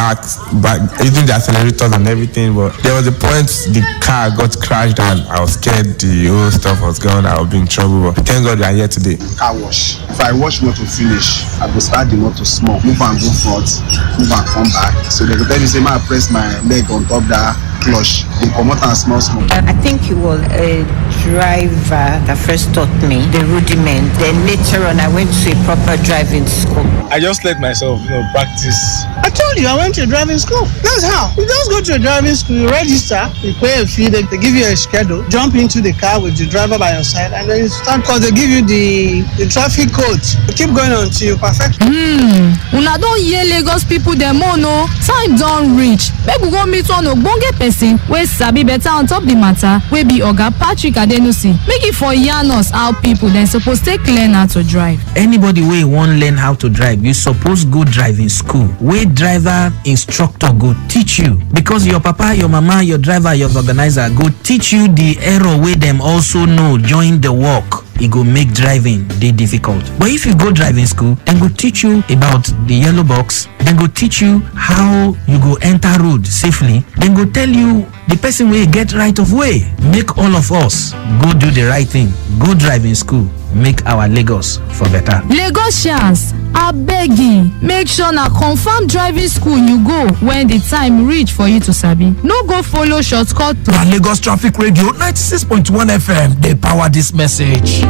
back, using the accelerators and everything. But there was a point the car got crashed and I was scared the whole stuff was gone. I would be in trouble. But thank God we are here today. Car wash. If I wash motor finish, I go start the motor small, move and go front, move and come back. So they go tell me say, I press my leg on top that clutch. They come out and small. I think it was a driver that first taught me the rudiment. Then later on, I went to a proper driving school. I just let myself, practice. I told you I went to a driving school. That's how. You just go to a driving school, you register, you pay a fee, they give you a schedule, jump into the car with the driver by your side, and then you start because they give you the traffic code. You keep going until you perfect. Una don't hear Lagos people dem own no. Time don't reach. Make we go meet one ogbonge person wey sabi better on top the matter. We be Oga Patrick Adenusi. Make it for yarn us how people then supposed to learn how to drive. Anybody wey wan learn how to drive, you suppose go driving school. Where driver instructor go teach you, because your papa, your mama, your driver, your organizer go teach you the error wey them also know join the work. It go make driving dey difficult. But if you go driving school, then go teach you about the yellow box, then go teach you how you go enter road safely, then go tell you the person will get right of way. Make all of us go do the right thing. Go driving school. Make our Lagos for better. Lagosians, abegi, make sure na confirm driving school you go when the time reach for you to sabi. No go follow shortcut. Na Lagos Traffic Radio 96.1 FM. They power this message.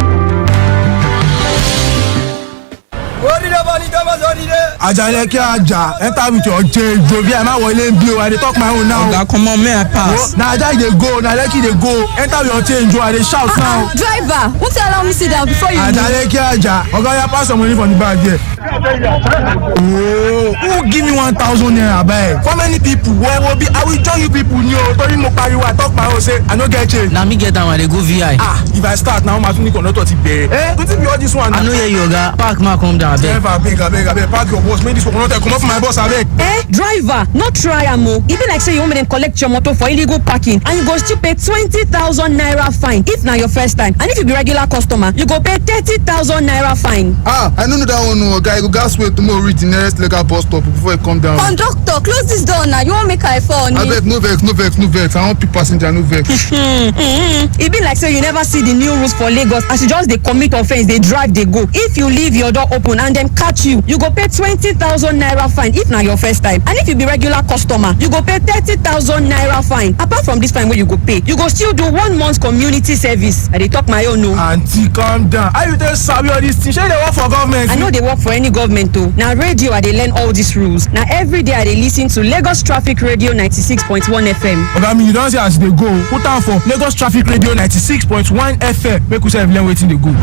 Ajaleke Aja, enter with your change. Jovi, I'm not willing to I talk my own now. Oga, come on, may I pass? Now Aja they go, now Leki they go. Enter with your change, I they shout now. Driver, won't you allow me sit down before you Ajaleke Aja, Oga, you pass some money from the bag here. Oh, who give me 1,000 naira bag? For many people, where will be? I will join you people. You told me I talk my own, say I no get change. Now me get down and they go VI. If I start now, my money cannot touch it. Don't be all this one. I know you Oga. Park ma come down. Driver, beg, park your boss. Make this one not come off my boss. Driver, not try amo. Even like say you want me to collect your motor for illegal parking, and you go still pay 20,000 naira fine if na your first time. And if you be regular customer, you go pay 30,000 naira fine. I don't know that one, no guy. You gas wait tomorrow reach the nearest legal bus stop before you come down. Conductor, close this door now. You won't make I fall. I beg, no vex. I want people passenger, no vex. It be like say you never see the new rules for Lagos. As you just they commit offense, they drive, they go. If you leave your door open and them catch you, you go pay 20,000 naira fine if na your first time. And if you be regular customer, you go pay 30,000 naira fine. Apart from this fine where you go pay, you go still do 1 month community service. I dey talk my own no. Auntie, calm down. Are you there sabi all these things? They work for government. I know they work for any government too. Now radio I dey learn all these rules. Now every day I dey listen to Lagos Traffic Radio 96.1 FM. Oga, me you don't see as they go. Put down for Lagos Traffic Radio 96.1 FM. Make we say learn waiting they go.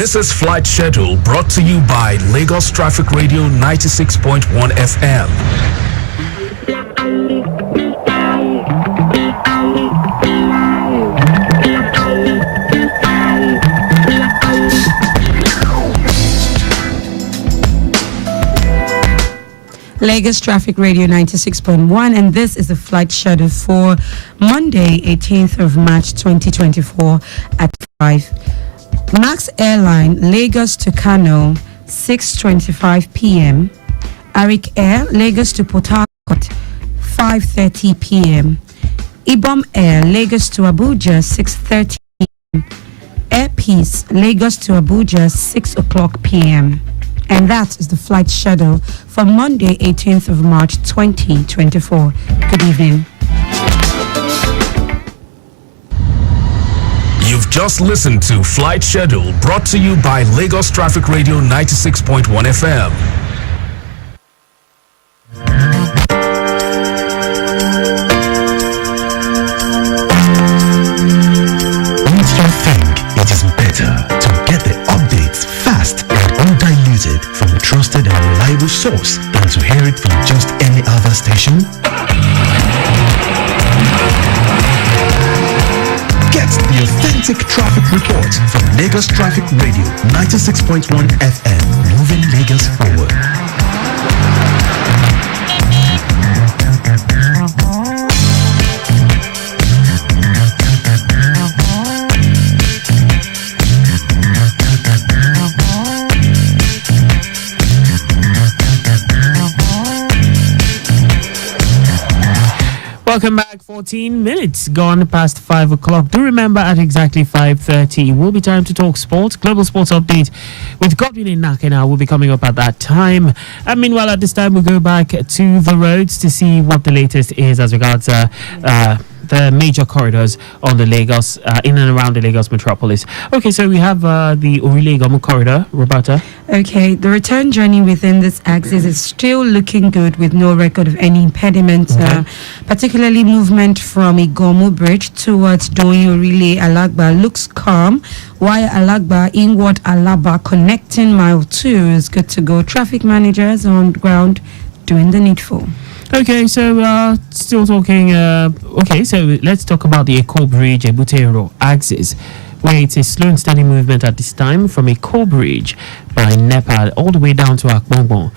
This is Flight Schedule brought to you by Lagos Traffic Radio 96.1 FM. Lagos Traffic Radio 96.1, and this is the flight schedule for Monday, 18th of March 2024 at 5. Max Airline, Lagos to Kano, 6:25 p.m. Arik Air, Lagos to Port Harcourt, 5:30 p.m. Ibom Air, Lagos to Abuja, 6:30 p.m. Air Peace, Lagos to Abuja, 6 o'clock p.m. And that is the flight schedule for Monday, 18th of March 2024. Good evening. You've just listened to Flight Schedule brought to you by Lagos Traffic Radio 96.1 FM. Don't you think it is better to get the updates fast and undiluted from a trusted and reliable source than to hear it from just any other station? Get the authentic traffic report from Lagos Traffic Radio 96.1 FM, moving Lagos forward. Welcome back. 14 minutes gone past 5 o'clock. Do remember at exactly 5:30 it will be time to talk sports. Global Sports Update with Godwin Inakena will be coming up at that time. And meanwhile, at this time, we'll go back to the roads to see what the latest is as regards the major corridors on the Lagos, in and around the Lagos metropolis. Okay, so we have the Orile-Igomu corridor, Roberta. Okay, the return journey within this axis is still looking good with no record of any impediment, particularly movement from Igomu Bridge towards Doyin Orile Alagba looks calm, while Alagba inward Alaba connecting mile 2 is good to go. Traffic managers on ground doing the needful. Okay, so still talking. Okay, so let's talk about the Eko Bridge, Ebutero axis, where it's a slow and steady movement at this time from Eko Bridge by Nepal all the way down to Akbongbon.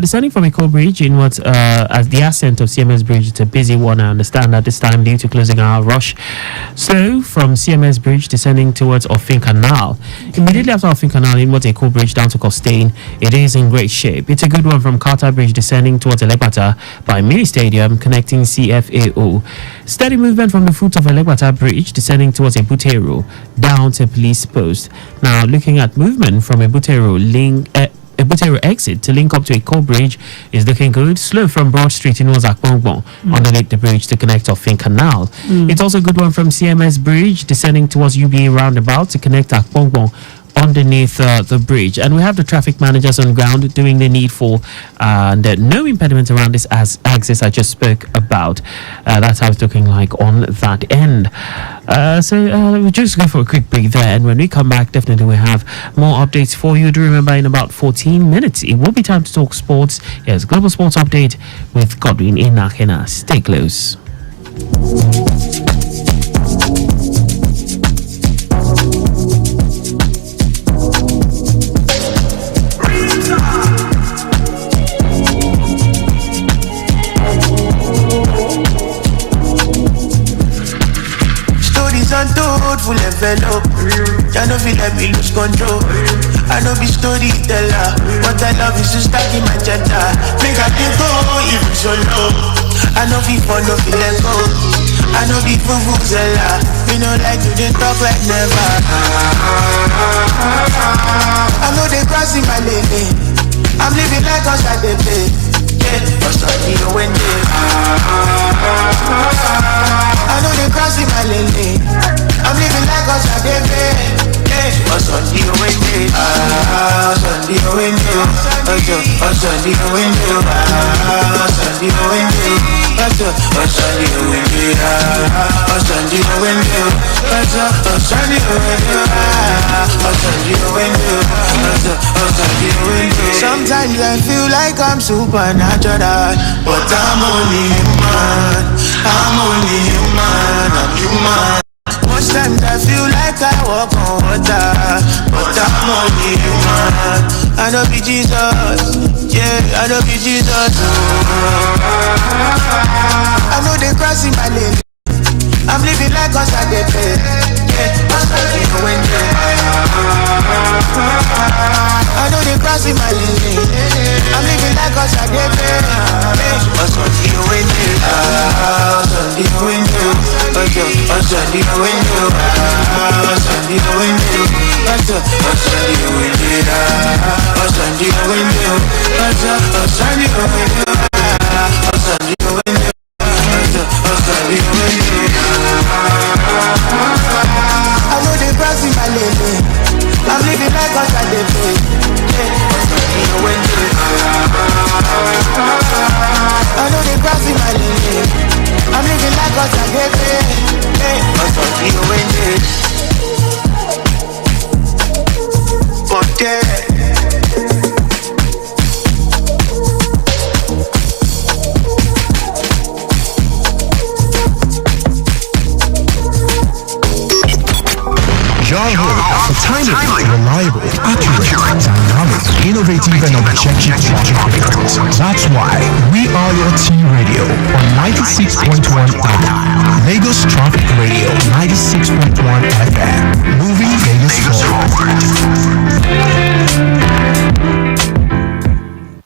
Descending from Eko Bridge inwards as the ascent of CMS Bridge, it's a busy one, I understand, at this time due to closing hour rush. So from CMS Bridge descending towards Offin Canal, immediately after Offin Canal inwards Eko Bridge down to Costain, it is in great shape. It's a good one from Carter Bridge descending towards Elegbata by Mini Stadium connecting CFAO. Steady movement from the foot of Elegbata Bridge descending towards Ebutero down to Police Post. Now looking at movement from Ebutero exit to link up to Eko Bridge is looking good. Slow from Broad Street in Akbongbon underneath the bridge to connect Offin Canal. It's also a good one from CMS Bridge descending towards UBA roundabout to connect Akbongbon underneath the bridge. And we have the traffic managers on ground doing the needful, and no impediments around this axis I just spoke about. That's how it's looking like on that end. So we'll just go for a quick break there, and when we come back, definitely we'll have more updates for you. Do remember, in about 14 minutes it will be time to talk sports. Yes, Global Sports Update with Godwin Inakena. Stay close. Full envelope, you know feel let me lose control. I know be storyteller, what I love is to stack in my agenda. Make I go even so low. I know be fun, no feel let go. I know be vuvuzela, we know like to dey talk like never. I know they cross in my lane, I'm living like us at the play. But me when they I know they cross in my lane. I'm living like us at the play. But Sunday when they Sunday when they Sunday when they Sunday when they Sunday when they Sunday when they Sunday when they Sometimes I feel like I'm supernatural, but I'm only human. I'm human. Most times I feel like I walk on water, but I'm only human. I know be Jesus, yeah, I know be Jesus. I know they crossing my lane. I'm living like us at the pay. I know they crossing my lane. I'm living like us at the pay. What's on the window? What's on the window? What's on the window? What's on the window? What's on the window? What's on the window? What's on the window? What's on the window? I know they crossing my lane. I'm living like us at the pay. I know they crossing my lane. I'm living like us at the pay. What's on the window? But timely, reliable, accurate, dynamic, innovative, and objective news. That's why we are your T Radio on 96.1 FM. Lagos Traffic Radio 96.1 FM. Moving Lagos forward.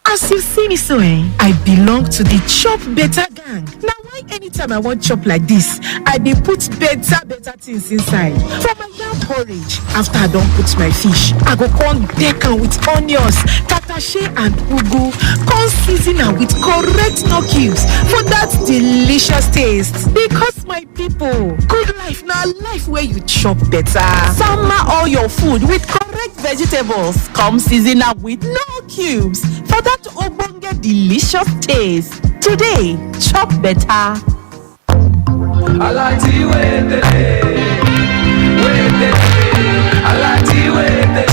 As you see me so, I belong to the Chop Better gang. Now, why anytime I want chop like this, I dey put better things inside. For my yam porridge, after I don't put my fish, I go come deck am with onions, tatashe and ugu, come season am with correct no cubes for that delicious taste. Because my people, good life now life where you chop better. Summer all your food with correct vegetables. Come season up with no cubes for that ogbonge delicious taste. Today, chop better. I like to wait. I like to wait.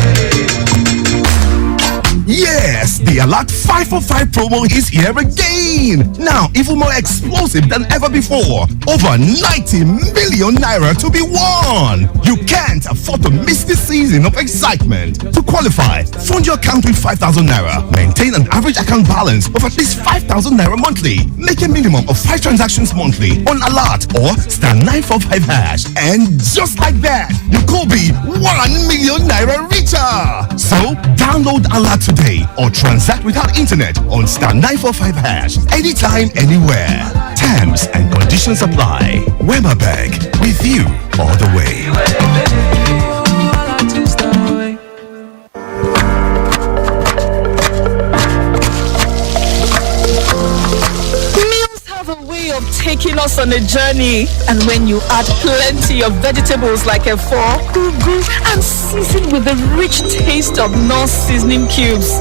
Yes, the Alert 545 promo is here again. Now, even more explosive than ever before. Over 90 million naira to be won. You can't afford to miss this season of excitement. To qualify, fund your account with 5,000 naira. Maintain an average account balance of at least 5,000 naira monthly. Make a minimum of 5 transactions monthly on Alert or *945#. And just like that, you could be 1 million naira richer. So, download Alert today or transact without internet on *945#. Anytime, anywhere. Terms and conditions apply. Wemabag, with you all the way. Taking us on a journey, and when you add plenty of vegetables like efo, ugu, and season with the rich taste of non-seasoning cubes,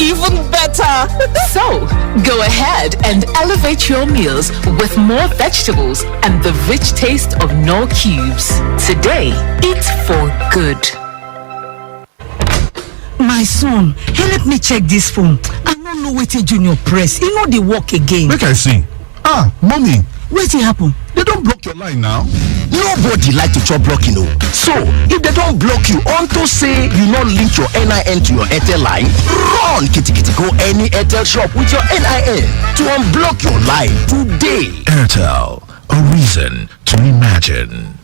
even better. So, go ahead and elevate your meals with more vegetables and the rich taste of no cubes. Today, eat for good. My son, help me check this phone. I don't know what Junior press. You know they work again. Make I see. Mommy, wetin happen? They don't block your line now. Nobody like to chop blocking, no. So, if they don't block you, unto say you not link your NIN to your Airtel line, run, kitty, go any Airtel shop with your NIN to unblock your line today. Airtel, a reason to imagine.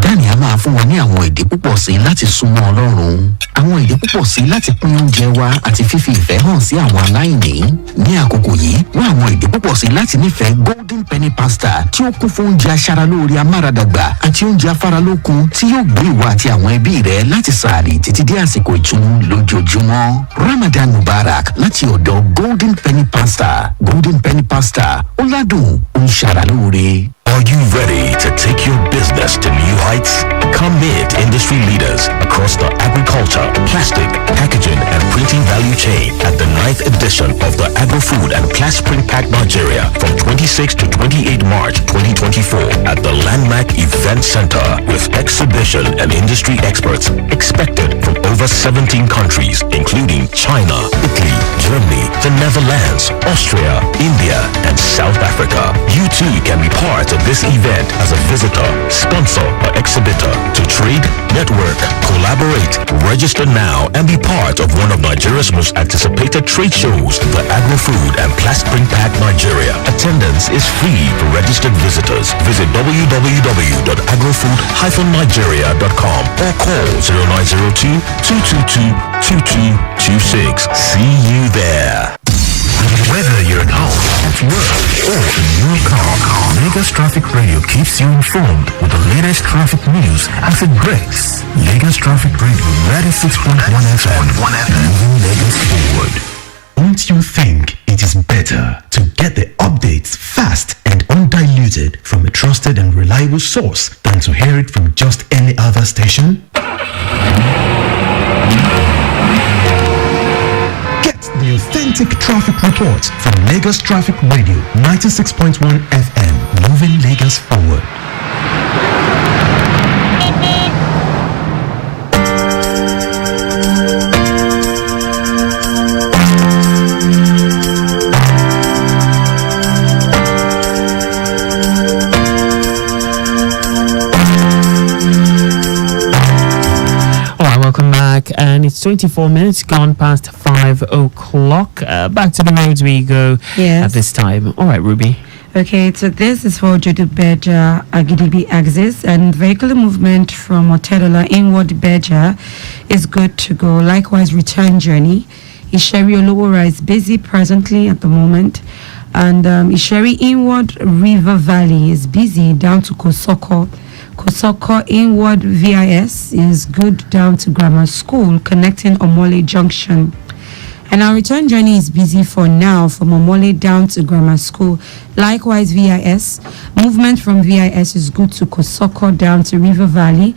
Dani a máa fún wa ní àwọn èdè púpọ̀ sí láti súnmọ́ Ọlọ́run. Àwọn èdè púpọ̀ sí láti pín oúnjẹ wa àti fífi ìfẹ́ hàn sí àwọn aláìní. Ní àkókò yìí, wá àwọn èdè púpọ̀ sí láti nífẹ̀ẹ́ Golden Penny Pasta tí ó kún fún oúnjẹ aṣaralóore amáradàgbà àti oúnjẹ afáralókun tí yóò gbé ìwọ àti àwọn ẹbí rẹ láti sààrì títí dé àsìkò ìtùnú lójoojúmọ́. Ramadan Mubarak láti ọ̀dọ̀ Golden Penny Pasta. Golden Penny Pasta ó ládùn ó ń ṣaralóore. Are you ready to take your business to new heights? Come meet industry leaders across the agriculture, plastic, packaging, and printing value chain at the 9th edition of the Agro-Food and Plastic Print Pack Nigeria from 26 to 28 March 2024 at the Landmark Event Center with exhibition and industry experts expected from over 17 countries, including China, Italy, Germany, the Netherlands, Austria, India, and South Africa. You too can be part of this event as a visitor, sponsor, or exhibitor to trade, network, collaborate, register now, and be part of one of Nigeria's most anticipated trade shows, the Agro-Food and Plastic Print Pack Nigeria. Attendance is free for registered visitors. Visit www.agrofood-nigeria.com or call 0902-222-2226. See you there. Whether you're at home, at work, or in your car, Lagos Traffic Radio keeps you informed with the latest traffic news as it breaks. Lagos Traffic Radio 96.1 FM, moving Lagos forward. Don't you think it is better to get the updates fast and undiluted from a trusted and reliable source than to hear it from just any other station? The authentic traffic reports from Lagos Traffic Radio 96.1 FM, moving Lagos forward. And it's 24 minutes gone past 5 o'clock. Back to the roads we go at this time. All right, Ruby. Okay, so this is for Jodu-Beja Agidibi axis, and vehicular movement from Otedola inward Beja is good to go. Likewise, return journey. Isheri Olowora is busy presently at the moment, and Isheri inward River Valley is busy down to Kosoko. Kosoko inward VIS is good down to Grammar School, connecting Omole Junction. And our return journey is busy for now from Omole down to Grammar School. Likewise, VIS. Movement from VIS is good to Kosoko down to River Valley,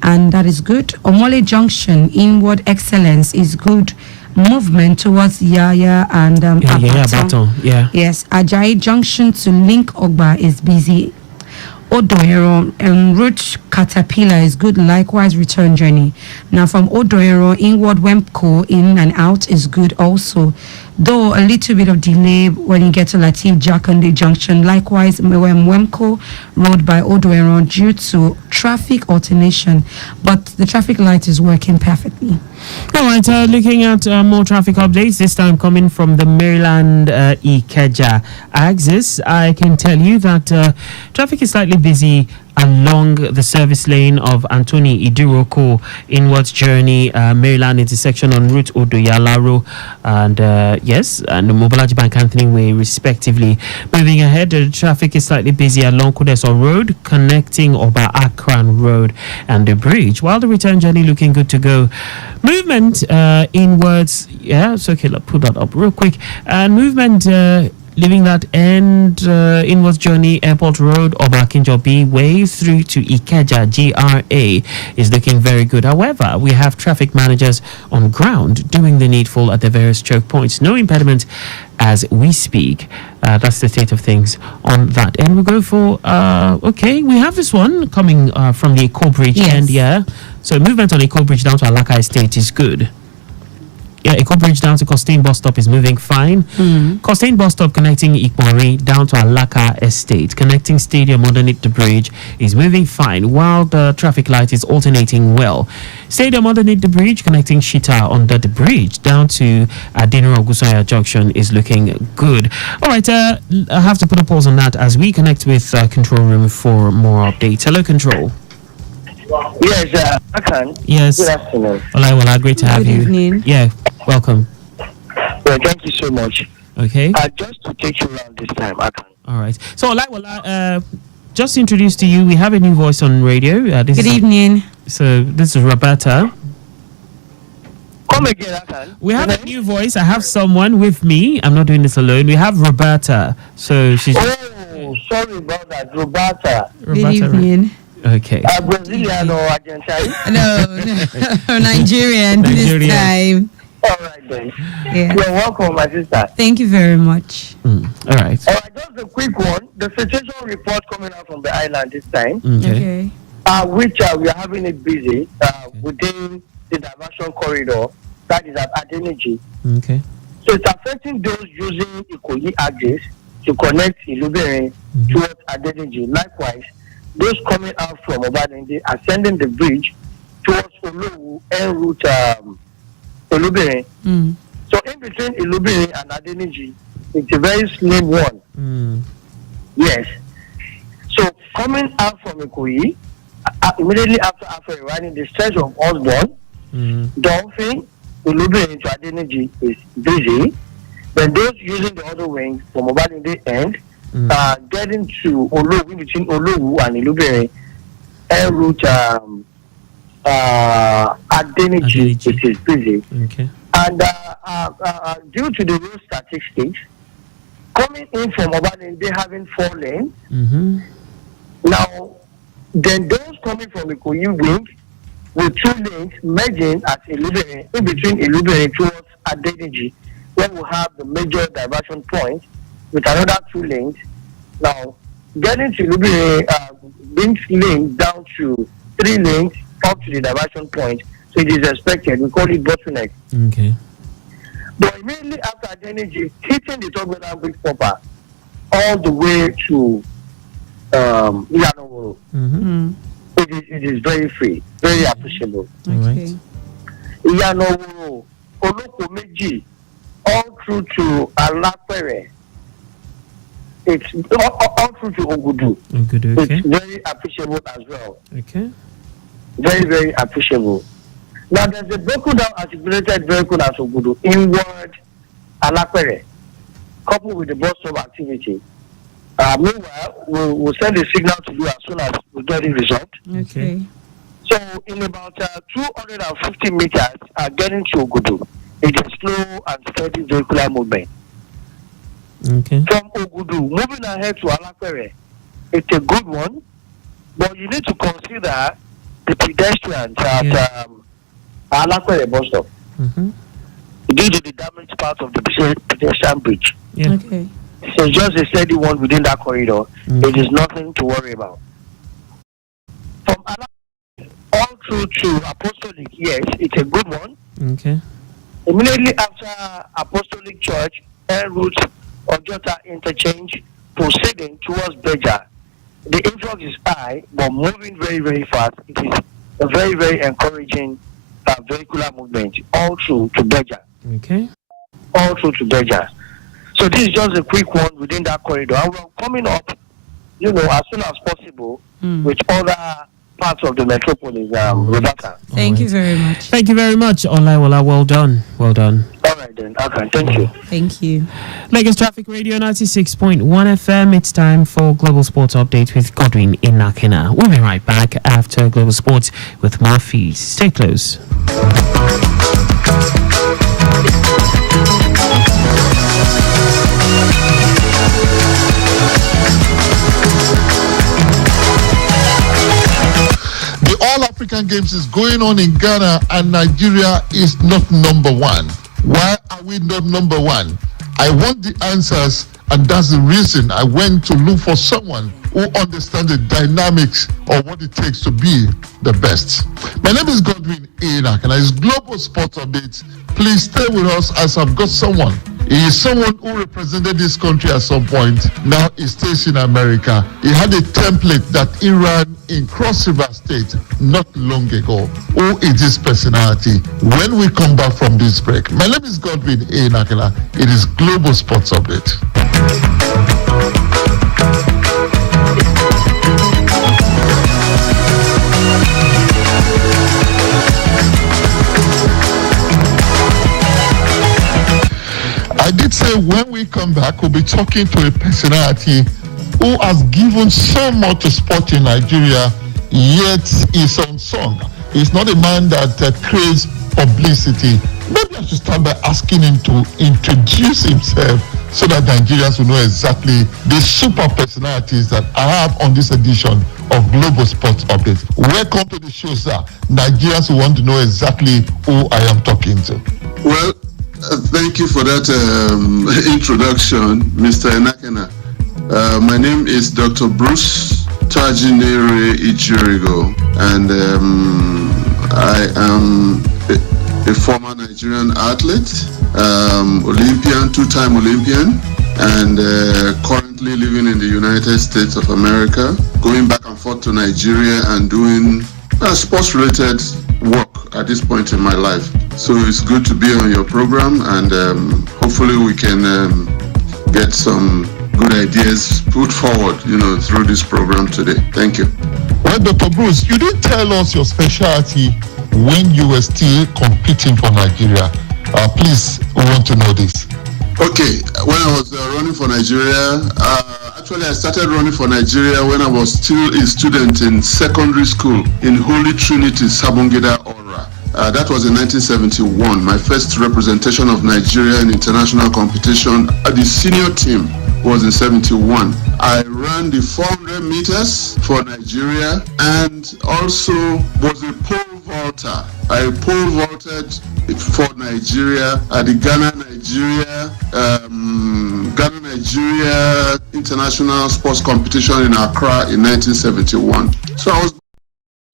and that is good. Omole Junction inward excellence is good. Movement towards Yaya and Abaton. Yes, Ajayi Junction to Link Ogba is busy. Odoero and route Caterpillar is good, likewise return journey. Now from Odoero, inward Wemco in and out is good also, though a little bit of delay when you get to Latif Jakande Junction. Likewise, Wemco Road by Odoero due to traffic alternation, but the traffic light is working perfectly. All right, looking at more traffic updates, this time coming from the Maryland Ikeja axis. I can tell you that traffic is slightly busy along the service lane of Anthony Idiroko inwards journey, Maryland intersection on route Odoyalaro and and the Mobolaji Bank Anthony Way respectively. Moving ahead, the traffic is slightly busy along Kudeso Road connecting Oba Akran Road and the bridge, while the return journey looking good to go. Movement inwards, it's okay, let's put that up real quick. And movement leaving that end inwards journey, Airport Road, Obakinjobi way through to Ikeja GRA is looking very good. However, we have traffic managers on ground doing the needful at the various choke points. No impediment as we speak. That's the state of things on that. And we'll go for, we have this one coming from the Eko Bridge end, So movement on Eko Bridge down to Alaka Estate is good. Eko Bridge down to Costain Bus Stop is moving fine. Costain Bus Stop connecting Ikmori down to Alaka Estate, connecting Stadium underneath the bridge is moving fine, while the traffic light is alternating well. Stadium underneath the bridge connecting Shita under the bridge down to Adinro Gusaya Junction is looking good. All right, I have to put a pause on that as we connect with Control Room for more updates. Hello, Control. Yes, Akan. Yes. Good afternoon. Hola, great to have you. Good evening. Yeah, welcome. Well, thank you so much. Okay. Just to take you around this time, Akan. All right. So, just to introduce to you, we have a new voice on radio. Good evening. So, this is Roberta. Come again, Akan. We have a new voice. I have someone with me. I'm not doing this alone. We have Roberta. So, she's... sorry about that, Roberta. Good evening. Okay. Brazilian or Argentine? No, Nigerian this time. All right then. Yeah. You're welcome, my sister. Thank you very much. All right. All right, just a quick one. The situation report coming out from the island this time, Okay. which we are having it busy within the diversion corridor that is at Adeniji. Okay. So it's affecting those using Ikoyi axis to connect Ilubere towards Adeniji. Likewise, those coming out from Obadende ascending the bridge towards Olowu en route Ilubere. So in between Ilubere and Adeniji, it's a very slim one. Yes. So coming out from Ikoyi, immediately after running the stretch of Osborne, Dolphin, Ilubere to Adeniji is busy. Then those using the other wing from Obadende end, getting to Olowu, in between Olowu and Ilubere, en route Adeniji, it is busy. Okay. And due to the road statistics, coming in from Obadende having 4 lanes, now, then those coming from the Ikoyi wing with 2 lanes merging at Ilubere, in between Ilubere towards Adeniji, where we have the major diversion point with another 2 lanes. Now, getting to Ilubere brings lanes down to 3 lanes up to the diversion point. So it is expected. We call it bottleneck. Okay. But immediately after Adeniji, hitting the Togwena Bridge proper all the way to Iyanoworo. It is very free, very appreciable. Okay. Iyanoworo, Olokomeji, all through to Alapere. It's all through to Ogudu. Okay. It's very appreciable as well. Okay. Very, very appreciable. Now there's a broken down articulated vehicle at Ogudu inward Alapere, coupled with the bus stop activity. Meanwhile, we'll send a signal to you as soon as we get the result. Okay. So in about 250 meters, getting to Ogudu, it is slow and steady vehicular movement. Okay. From Ogudu, moving ahead to Alapere, it's a good one, but you need to consider the pedestrians at Alapere bus stop due to the damaged part of the pedestrian bridge. Yeah. Okay. So just a steady one within that corridor. It is nothing to worry about. From Alapere all through to Apostolic, yes, it's a good one. Okay. Immediately after Apostolic Church, en route Ojota interchange, proceeding towards Beja. The influx is high, but moving very, very fast. It is a very, very encouraging vehicular movement all through to Beja. Okay. All through to Beja. So this is just a quick one within that corridor. And we're coming up, as soon as possible with other parts of the metropolis, Roberta. Thank you very much. Thank you very much, Olaiwola. Well done. Well done. All right then. Okay, thank you. Thank you. Lagos Traffic Radio 96.1 FM. It's time for Global Sports Update with Godwin Inakina. We'll be right back after Global Sports with more feeds. Stay close. All-African Games is going on in Ghana and Nigeria is not number 1. Why are we not number 1? I want the answers, and that's the reason I went to look for someone who understands the dynamics of what it takes to be the best. My name is Godwin Inak, and it's Global Sports Updates. Please stay with us as I've got someone. He is someone who represented this country at some point. Now he stays in America. He had a template that he ran in Cross River State not long ago. Who is this personality? When we come back from this break. My name is Godwin Inakina. It is Global Sports Update. I did say when we come back, we'll be talking to a personality who has given so much to sport in Nigeria, yet is unsung. He's not a man that craves publicity. Maybe I should start by asking him to introduce himself so that Nigerians will know exactly the super personalities that I have on this edition of Global Sports Updates. Welcome to the show, sir. Nigerians who want to know exactly who I am talking to. Well, thank you for that introduction, Mr. Enakena. My name is Dr. Bruce Tajinere Ijirigo, and I am a former Nigerian athlete, Olympian, two-time Olympian, and currently living in the United States of America, going back and forth to Nigeria and doing sports-related work at this point in my life. So it's good to be on your program, and hopefully we can get some good ideas put forward, through this program today. Thank you. Well, Dr. Bruce, you didn't tell us your specialty when you were still competing for Nigeria. Please, we want to know this. Okay, when I was running for Nigeria, actually I started running for Nigeria when I was still a student in secondary school in Holy Trinity, Sabongida, Ora. That was in 1971, my first representation of Nigeria in international competition. The senior team was in 71. I ran the 400 meters for Nigeria and also was a pole vaulter. I pole vaulted for Nigeria at the Ghana-Nigeria International Sports Competition in Accra in 1971. So I was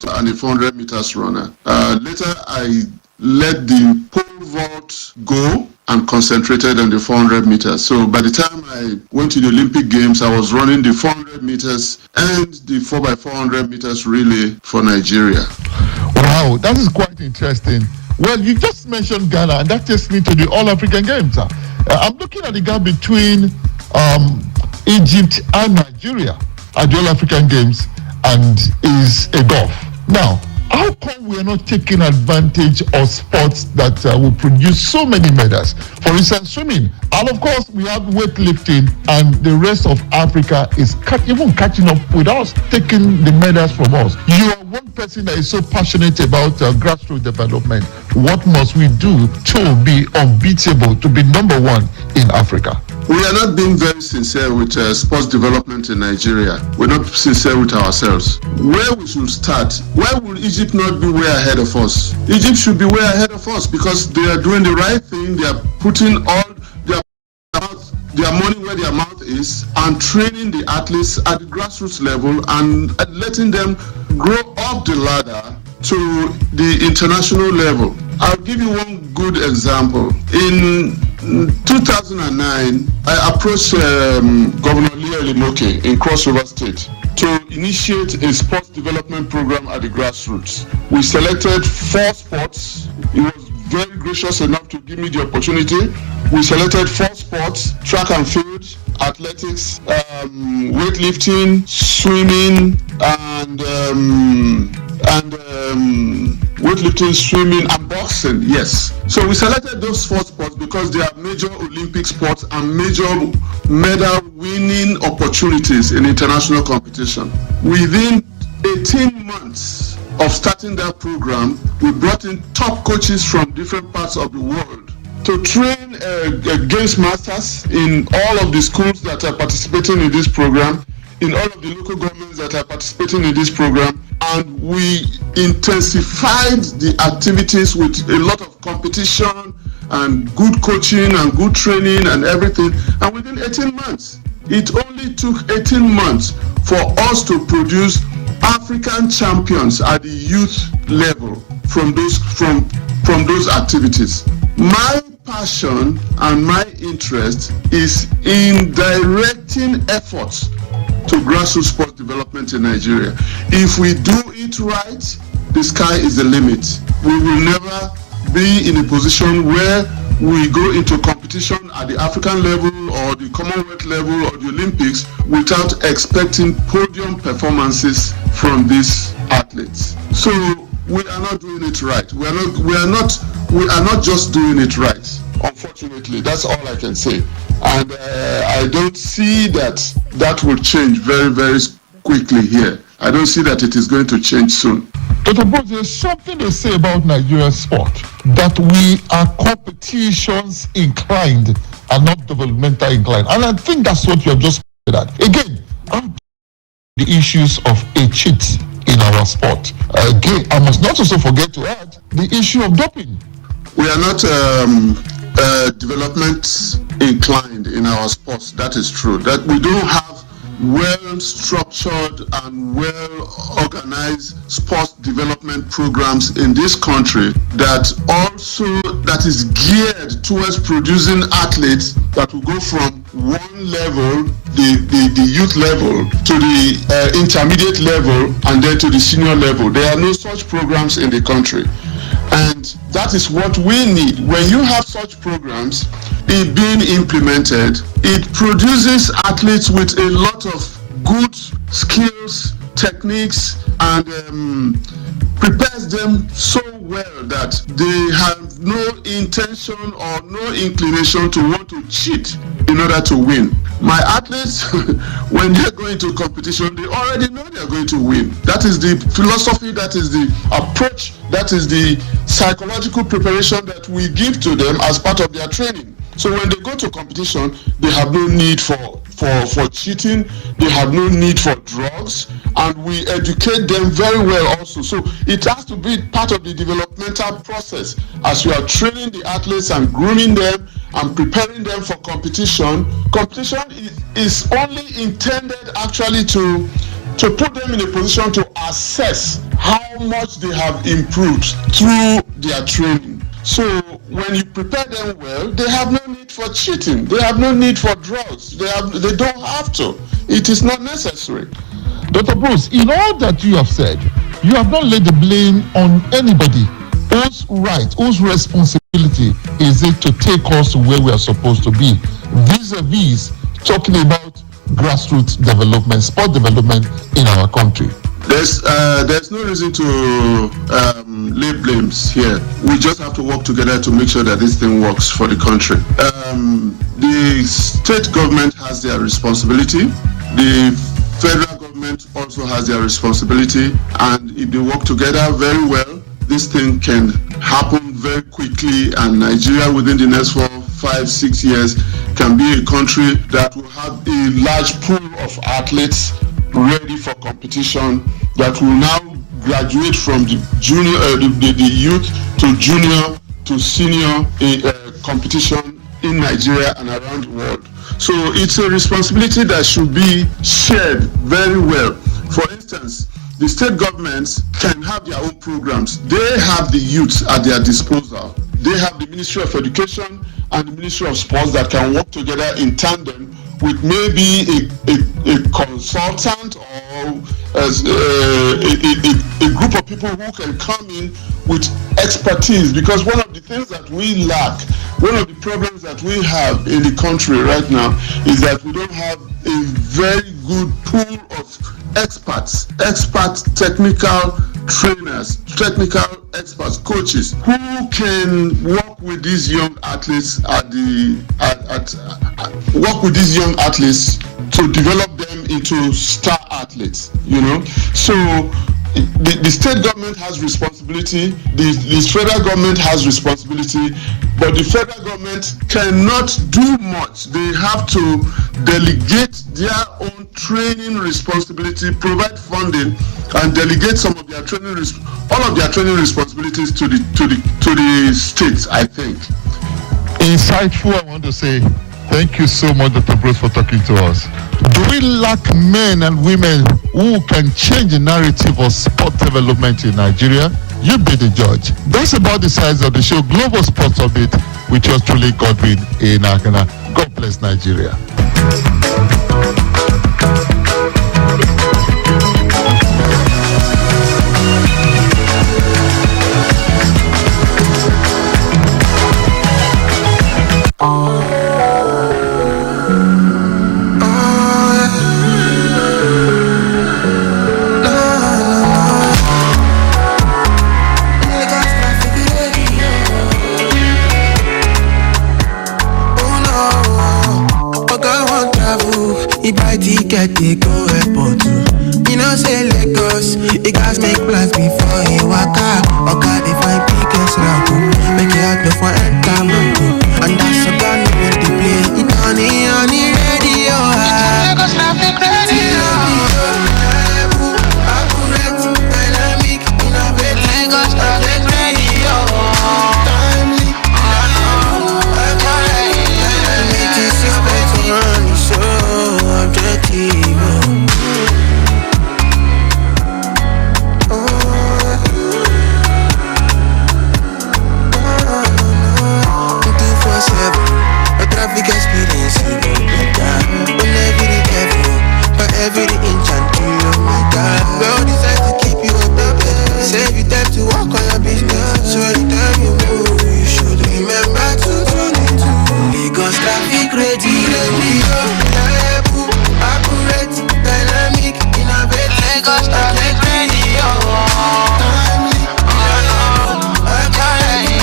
an 400 meters runner. Later I let the pole vault go and concentrated on the 400 meters. So by the time I went to the Olympic Games, I was running the 400 meters and the 4x400 meters relay for Nigeria. Wow, that is quite interesting. Well, you just mentioned Ghana, and that takes me to the All-African Games. I'm looking at the gap between Egypt and Nigeria at the All-African Games, and is a gulf. Now, how come we are not taking advantage of sports that will produce so many medals? For instance, swimming. And of course, we have weightlifting, and the rest of Africa is even catching up with us, taking the medals from us. You are one person that is so passionate about grassroots development. What must we do to be unbeatable, to be number one in Africa? We are not being very sincere with sports development in Nigeria. We're not sincere with ourselves. Where we should start, why will Egypt not be way ahead of us? Egypt should be way ahead of us because they are doing the right thing. They are putting all their money where their mouth is and training the athletes at the grassroots level and letting them grow up the ladder to the international level. I'll give you one good example. In 2009, I approached Governor Leo Limoke in Cross River State to initiate a sports development program at the grassroots. We selected 4 sports. He was very gracious enough to give me the opportunity. We selected 4 sports: track and field, athletics, weightlifting, swimming, and weightlifting, swimming, and boxing. Yes. So we selected those 4 sports because they are major Olympic sports and major medal-winning opportunities in international competition. Within 18 months of starting that program, we brought in top coaches from different parts of the world to train games masters in all of the schools that are participating in this program, in all of the local governments that are participating in this program, and we intensified the activities with a lot of competition and good coaching and good training and everything. And within 18 months, it only took 18 months for us to produce African champions at the youth level from those activities. My passion and my interest is in directing efforts to grassroots sports development in Nigeria. If we do it right, the sky is the limit. We will never be in a position where we go into competition at the African level or the Commonwealth level or the Olympics without expecting podium performances from these athletes. So we are not doing it right. We are not just doing it right. Unfortunately, that's all I can say. And I don't see that will change very, very quickly here. I don't see that it is going to change soon. Dr. Bruce, there's something they say about Nigerian sport, that we are competitions inclined and not developmental inclined. And I think that's what you have just said that. Again, the issues of a cheat in our sport. Again, I must not also forget to add the issue of doping. We are not development inclined in our sports. That is true. That we don't have well-structured and well-organized sports development programs in this country that is geared towards producing athletes that will go from one level, the youth level, to the intermediate level, and then to the senior level. There are no such programs in the country. And that is what we need. When you have such programs, it being implemented, it produces athletes with a lot of good skills, techniques, and prepares them so well that they have no intention or no inclination to want to cheat in order to win. My athletes, when they're going to competition, they already know they're going to win. That is the philosophy, that is the approach, that is the psychological preparation that we give to them as part of their training. So when they go to competition, they have no need for cheating, they have no need for drugs, and we educate them very well also. So it has to be part of the developmental process. As you are training the athletes and grooming them and preparing them for competition, competition is only intended actually to put them in a position to assess how much they have improved through their training. So when you prepare them well, they have no need for cheating. They have no need for drugs. They don't have to. It is not necessary. Dr. Bruce, in all that you have said, you have not laid the blame on anybody. Whose right, whose responsibility is it to take us to where we are supposed to be? Vis-a-vis talking about grassroots development, sport development in our country. There's no reason to lay blames here. We just have to work together to make sure that this thing works for the country. The state government has their responsibility. The federal government also has their responsibility. And if they work together very well, this thing can happen very quickly, and Nigeria within the next 4, 5, 6 years can be a country that will have a large pool of athletes ready for competition that will now graduate from the junior, the youth to junior to senior competition in Nigeria and around the world. So it's a responsibility that should be shared very well. For instance, the state governments can have their own programs. They have the youth at their disposal. They have the Ministry of Education and the Ministry of Sports that can work together in tandem with maybe a consultant or a group of people who can come in with expertise. Because one of the things that we lack, one of the problems that we have in the country right now is that we don't have a very good pool of experts, technical trainers, technical experts, coaches who can work with these young athletes to develop them into star athletes, you know. So the state government has responsibility, the federal government has responsibility, but the federal government cannot do much. They have to delegate their own training responsibility, provide funding, and delegate some of their all of their training responsibilities to the states, I think. Insightful, I want to say thank you so much, Dr. Bruce, for talking to us. Do we lack men and women who can change the narrative of sport development in Nigeria? You be the judge. That's about the size of the show, Global Sports Summit, with yours truly, Godwin in Akan. God bless Nigeria. Ticket, they go airport too. You know know say Lagos, you guys make plans before you walk out. Okay, if I pick a slap, make it out before enter my room. And that's a gun with the play. On the radio, Lagos traffic radio. Accurate, dynamic, innovative. Lagos traffic radio. Timely, make it suspect to run so objective. Traffic experience, whenever the devil, for every inch and kilometer. Well, decide to keep you up the bed. Save you time to walk on your business. So anytime you move, you should remember to tune into Lagos traffic radio. Reliable, accurate, dynamic, innovative. Lagos traffic radio. Timely,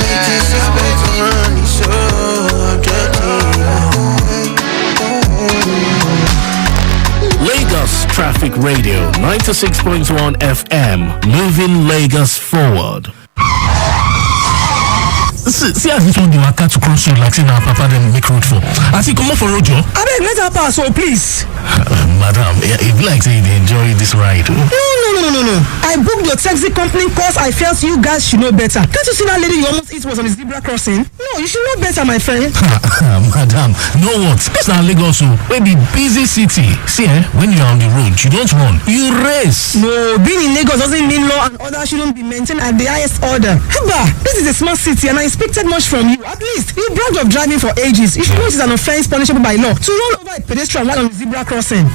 make it suspect to run so. Lagos Traffic Radio 96.1 FM, moving Lagos forward. See as this one dey waka to cross road like say na papa dem make road for. As he comot for road, Joe. Abeg, let her pass, oh please. Madam, it be like say you dey enjoy this ride. No. I booked your taxi company cause I felt you guys should know better. Can't you see that lady you almost hit was on the zebra crossing? No, you should know better, my friend. Madam, know what? This na Lagos, wey be busy city. See, when you are on the road, you don't run, you race. No, being in Lagos doesn't mean law and order shouldn't be maintained at the highest order. Haba, this is a small city and I expected much from you. At least, you bragged of driving for ages. You should know it is an offense punishable by law to run over a pedestrian while on the zebra crossing.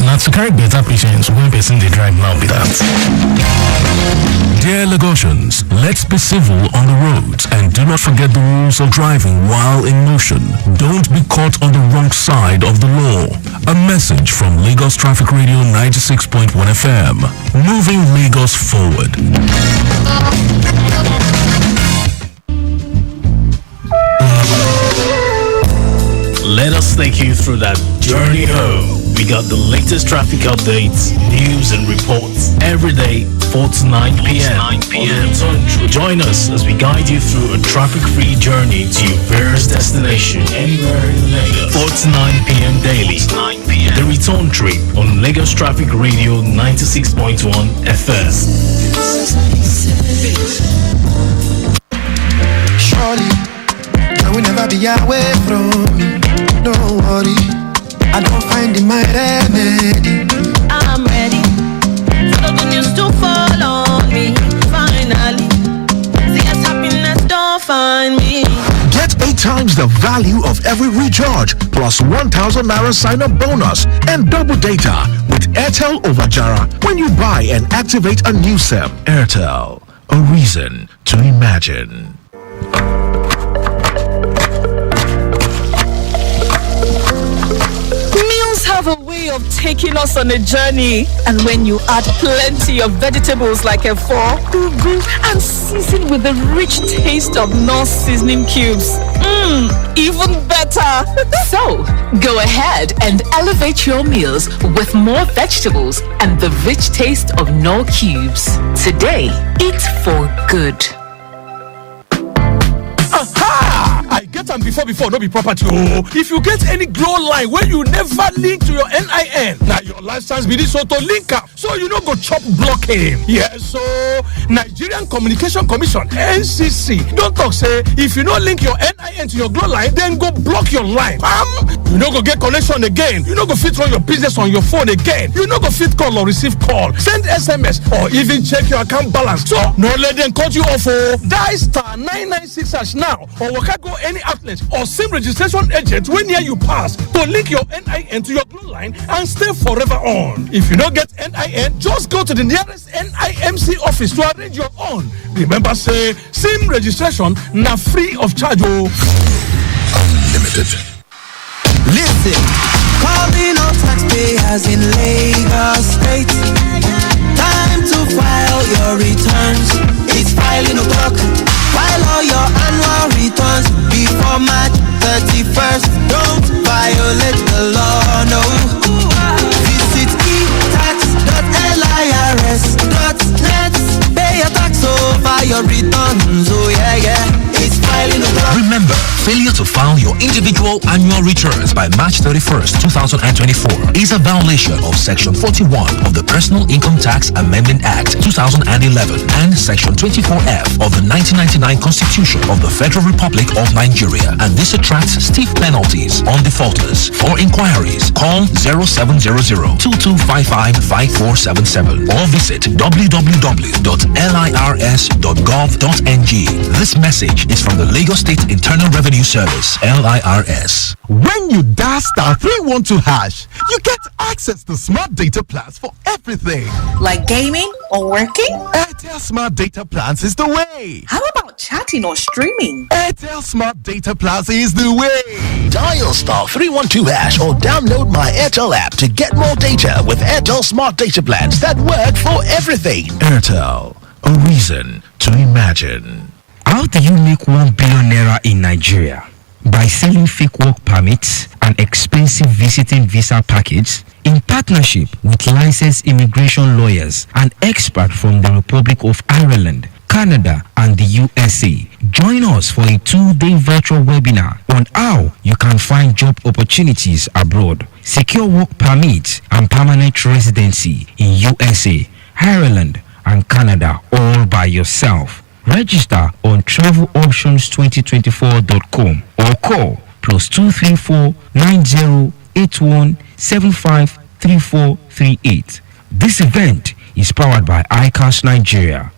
Now to carry better patience when person they drive now be that. Dear Lagosians, let's be civil on the roads and do not forget the rules of driving while in motion. Don't be caught on the wrong side of the law. A message from Lagos Traffic Radio 96.1 FM. Moving Lagos forward. Let us take you through that journey home. We got the latest traffic updates, news and reports every day, 4 to 9 p.m. Join us as we guide you through a traffic-free journey to your various destinations anywhere in Lagos. 4 to 9 p.m. daily. The return trip on Lagos Traffic Radio 96.1 FM. Surely, I will never be away from me. Don't worry, I don't find in my remedy. I'm ready for the good news to fall on me. Finally, see as happiness don't find me. Get 8 times the value of every recharge plus 1,000 naira sign-up bonus and double data with Airtel over Jara when you buy and activate a new SIM. Airtel, a reason to imagine. Have a way of taking us on a journey, and when you add plenty of vegetables like efo, ugu, and season with the rich taste of North seasoning cubes, even better. So, go ahead and elevate your meals with more vegetables and the rich taste of Knorr cubes. Today, eat for good. I get them before no be property. Oh, if you get any glow line where you never link to your NIN, now your license be this auto link up, so you don't go chop blocking. Yeah, so Nigerian Communication Commission (NCC) don't talk say if you don't link your NIN to your glow line, then go block your line. You no go get connection again. You no go fit run your business on your phone again. You no go fit call or receive call, send SMS, or even check your account balance. So no let them cut you off. Oh, dial *996# now, or waka go any outlet or SIM registration agent when near you pass to link your NIN to your blue line and stay forever on. If you don't get NIN, just go to the nearest NIMC office to arrange your own. Remember, say SIM registration na free of charge. Oh, Unlimited. Listen, calling all taxpayers in Lagos State. Time to file your returns. It's filing o'clock. File all your annual returns before March 31st. Don't violate the law, no. Visit your individual annual returns by March 31st, 2024 is a violation of Section 41 of the Personal Income Tax Amendment Act 2011 and Section 24F of the 1999 Constitution of the Federal Republic of Nigeria, and this attracts stiff penalties on defaulters. For inquiries, call 0700-2255-5477 or visit www.lirs.gov.ng. This message is from the Lagos State Internal Revenue Service, LIRS. When you dial star 312 hash, you get access to smart data plans for everything. Like gaming or working? Airtel Smart Data Plans is the way. How about chatting or streaming? Airtel Smart Data Plans is the way. Dial star 312 hash or download my Airtel app to get more data with Airtel Smart Data Plans that work for everything. Airtel, a reason to imagine. How do you make 1 billion naira in Nigeria? By selling fake work permits and expensive visiting visa package in partnership with licensed immigration lawyers and experts from the Republic of Ireland, Canada, and the USA. Join us for a 2-day virtual webinar on how you can find job opportunities abroad, secure work permits and permanent residency in USA, Ireland, and Canada all by yourself. Register on traveloptions2024.com or call +234 9081 753438. This event is powered by ICAS Nigeria.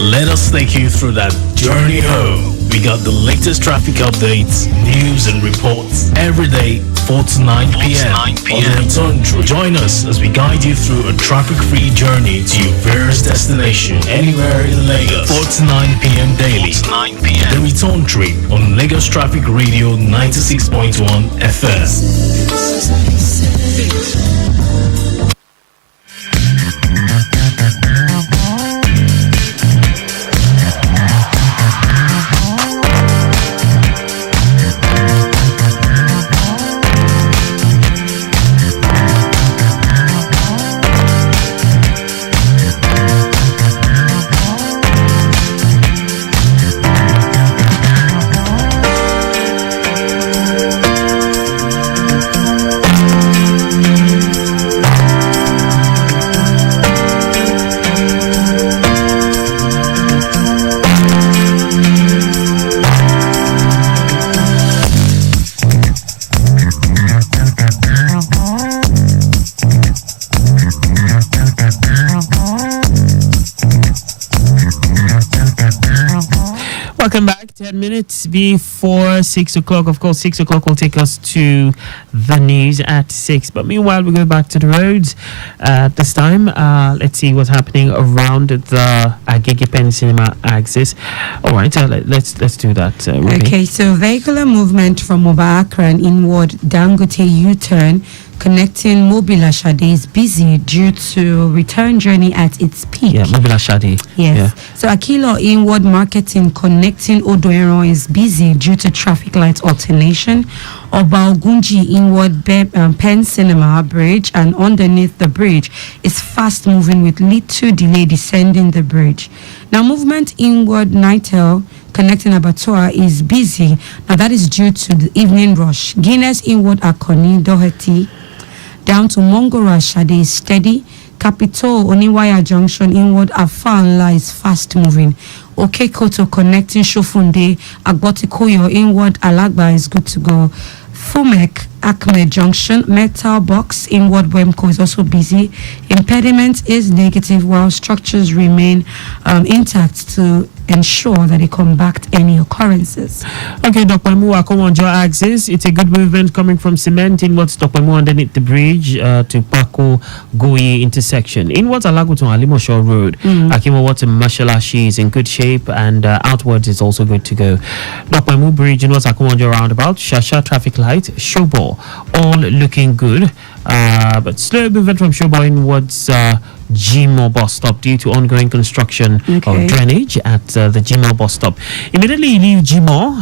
Let us take you through that journey home. We got the latest traffic updates, news and reports every day, 4 to 9 p.m. on the return trip. Join us as we guide you through a traffic-free journey to your various destination anywhere in Lagos, 4 to 9 p.m. daily. The return trip on Lagos Traffic Radio 96.1 FM. Welcome back. 10 minutes before 6 o'clock. Of course, 6 o'clock will take us to the news at 6. But meanwhile, we go back to the roads. This time, let's see what's happening around the Agege Pen Cinema axis. All right, let's do that. Ruby. Okay, so vehicular movement from Oba Akran inward Dangote U-turn connecting Mobila Shade is busy due to return journey at its peak. Yeah, Mobila Shade. Yes. Yeah. So Akilo inward marketing connecting Odoero is busy due to traffic light alternation. Oba Ogunji inward Pen Cinema bridge and underneath the bridge is fast moving with little delay descending the bridge. Now movement inward Nitel connecting Abattoir is busy. Now that is due to the evening rush. Guinness inward Akoni Doherty down to Mongora Shade is steady. Capitol Oniwaya Junction inward Afanla is fast moving. Okekoto connecting Shofunde Agbotikoyo inward Alagba is good to go. Fumek Akme Junction Metal Box inward Wemco is also busy. Impediment is negative while structures remain intact to ensure that they combat any occurrences. Okay, Dr. Mua, come on, your axis. It's a good movement coming from cement inwards Dr. Mua underneath the bridge to Paco Goyi intersection. Inwards Alagoton Alimosho Road. Akimo to Mashalashi is in good shape and outwards is also good to go. Dr. Mua Bridge inwards Akomonjo roundabout, Shasha traffic light, Shobo, all looking good. But slow movement from Shobo inwards Gmo bus stop due to ongoing construction of drainage at the Gmo bus stop. Immediately leave Gmo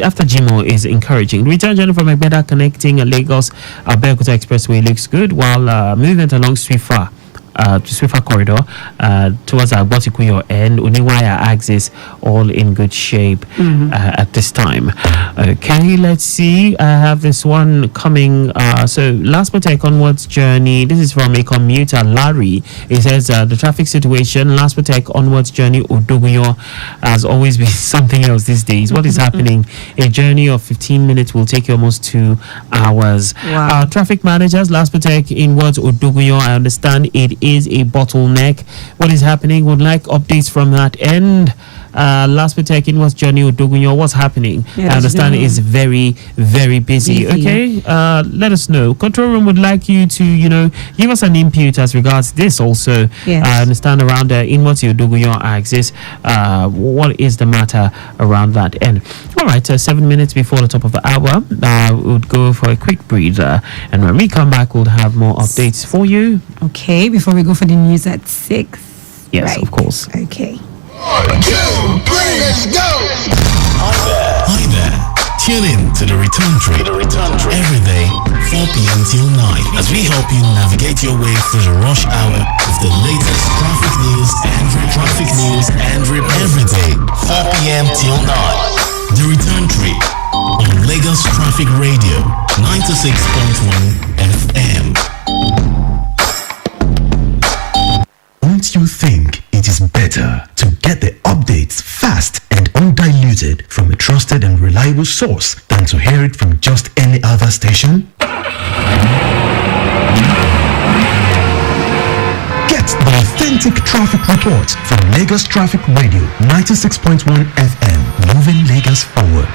after Gmo is encouraging. Return journey from Egbeda connecting Lagos Abeokuta Expressway looks good, while movement along Swifa Swiffer Corridor towards Botiquio and Uniwaya axis, all in good shape at this time. Okay, let's see. I have this one coming. So Last Patek onwards journey. This is from a commuter, Larry. It says the traffic situation, Last Patek onwards journey, Odogunyo, has always been something else these days. What is happening? A journey of 15 minutes will take you almost 2 hours. Wow. Traffic managers, Last Patek inwards Odogunyo, I understand it is a bottleneck. What is happening? Would like updates from that end. Last Patek inwards journey Odogunyo, what's happening? Yeah, I understand it is very, very busy. Busy. Okay, let us know. Control room would like you to, give us an input as regards this also. Yes. I understand around the inwards Odogunyo axis. What is the matter around that end? All right, 7 minutes before the top of the hour, we would go for a quick breather, and when we come back, we'll have more updates for you. Okay, before we go for the news at 6. Yes, right. of course. Okay. 1, 2, 3, let's go! Hi there. Tune in to the Return Trip every day, 4 p.m. till 9, as we help you navigate your way through the rush hour with the latest traffic news and every day, 4 p.m. till 9. The Return Trip on Lagos Traffic Radio, 96.1 FM. Don't you think it is better to get the updates fast and undiluted from a trusted and reliable source than to hear it from just any other station? Get the authentic traffic report from Lagos Traffic Radio 96.1 FM, moving Lagos forward.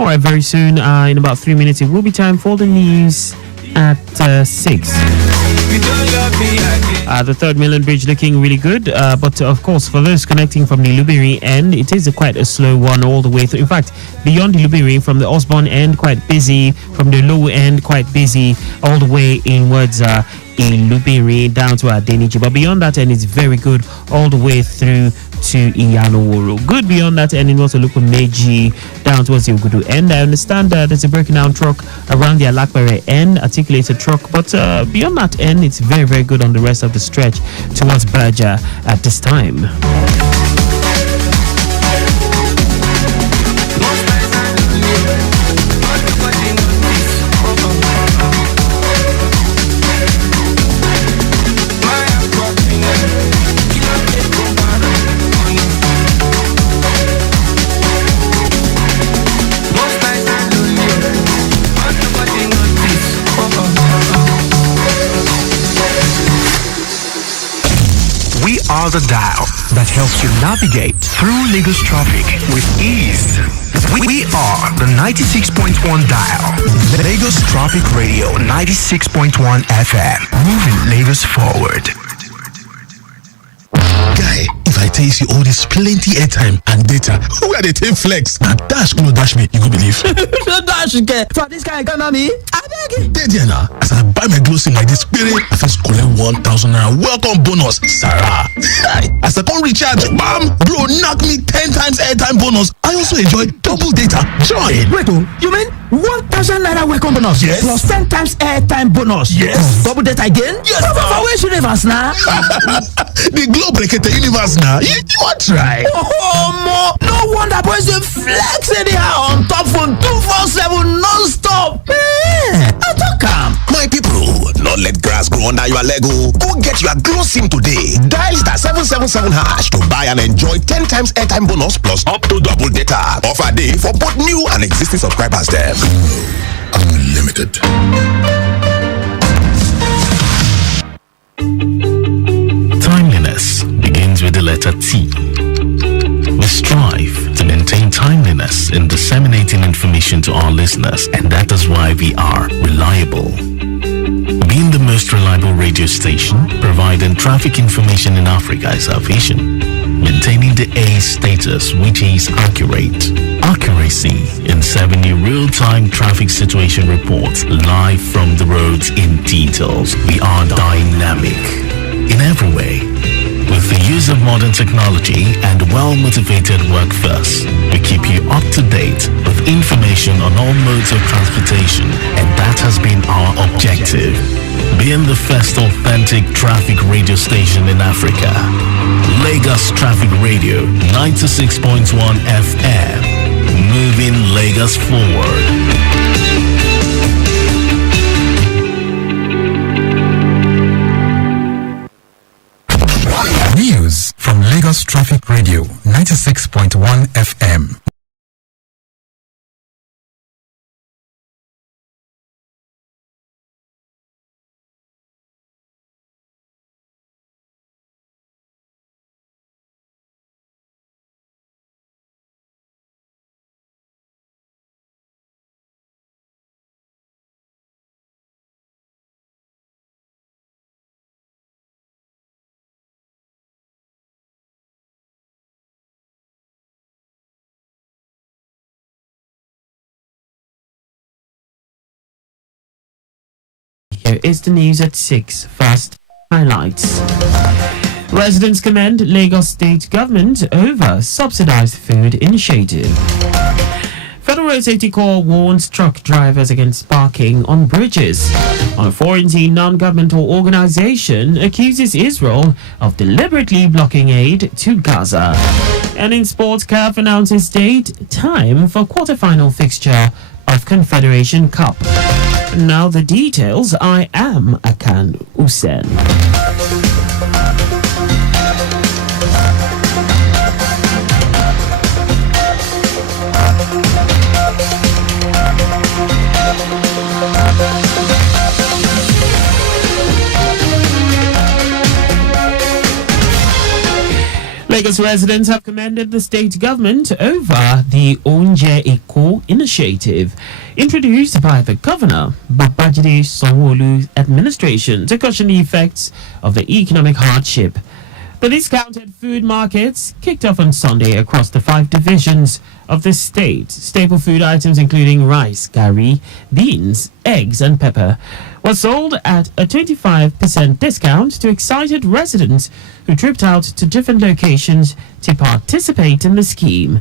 Alright, very soon, in about 3 minutes, it will be time for the news at 6. The Third Mainland Bridge looking really good, but of course for those connecting from the Lubiri end, it is quite a slow one all the way through. In fact, beyond the Lubiri, from the Osborne end, quite busy. From the low end, quite busy. All the way inwards in Lubiri down to Adeniji. But beyond that end, it's very good all the way through to Iyanoworo. Good beyond that end in Watoluku Meji down towards the Ogudu end. I understand there's a breaking down truck around the Alakbere end, articulated truck, but beyond that end, it's very, very good on the rest of the stretch towards Baja at this time. The dial that helps you navigate through Lagos traffic with ease. We are the 96.1 dial. Lagos Traffic Radio 96.1 FM. Moving Lagos forward. Guy, if I tell you all this plenty airtime and data, where they take flex? Now dash no dash me, you go believe. Dash get for this kind of economy. I beg. Diana, as I buy my clothes in like this spirit, I first collect 1,000 naira welcome bonus, Sarah. As I come recharge, bam, bro, knock me 10 times airtime bonus. I also enjoy double data. Join. Wait, you mean 1,000 naira welcome bonus? Yes. Plus 10 times airtime bonus? Yes. Double data again? Yes. For which universe now? The globe breaker universe now. You want try? Oh, no wonder boys they flex anyhow on top phone 247 non-stop. I talk My people, not let grass grow under your Lego. Go get your Glow SIM today. Dial *777# to buy and enjoy 10 times airtime bonus plus up to double data. Offer day for both new and existing subscribers there. Unlimited. Timeliness begins with the letter T. We strive to maintain timeliness in disseminating information to our listeners, and that is why we are reliable. Being the most reliable radio station, providing traffic information in Africa is our vision. Maintaining the A status, which is accurate. Accuracy in serving you real-time traffic situation reports live from the roads in details. We are dynamic in every way. With the use of modern technology and well-motivated workforce, we keep you up to date with information on all modes of transportation, and that has been our objective. Being the first authentic traffic radio station in Africa, Lagos Traffic Radio 96.1 FM, moving Lagos forward. News from Lagos Traffic Radio 96.1 FM. Here is the news at 6. First, highlights. Residents commend Lagos State government over subsidized food initiative. Federal Road Safety Corps warns truck drivers against parking on bridges. A foreign non-governmental organization accuses Israel of deliberately blocking aid to Gaza. And in sports, CAF announces date, time for quarterfinal fixture of Confederation Cup. Now the details. I am Akan Usen. Lagos residents have commended the state government over the Onje Eko initiative introduced by the governor, Babajide Sanwo-Olu's administration to cushion the effects of the economic hardship. The discounted food markets kicked off on Sunday across the 5 divisions of the state. Staple food items including rice, gari, beans, eggs and pepper were sold at a 25% discount to excited residents who trooped out to different locations to participate in the scheme.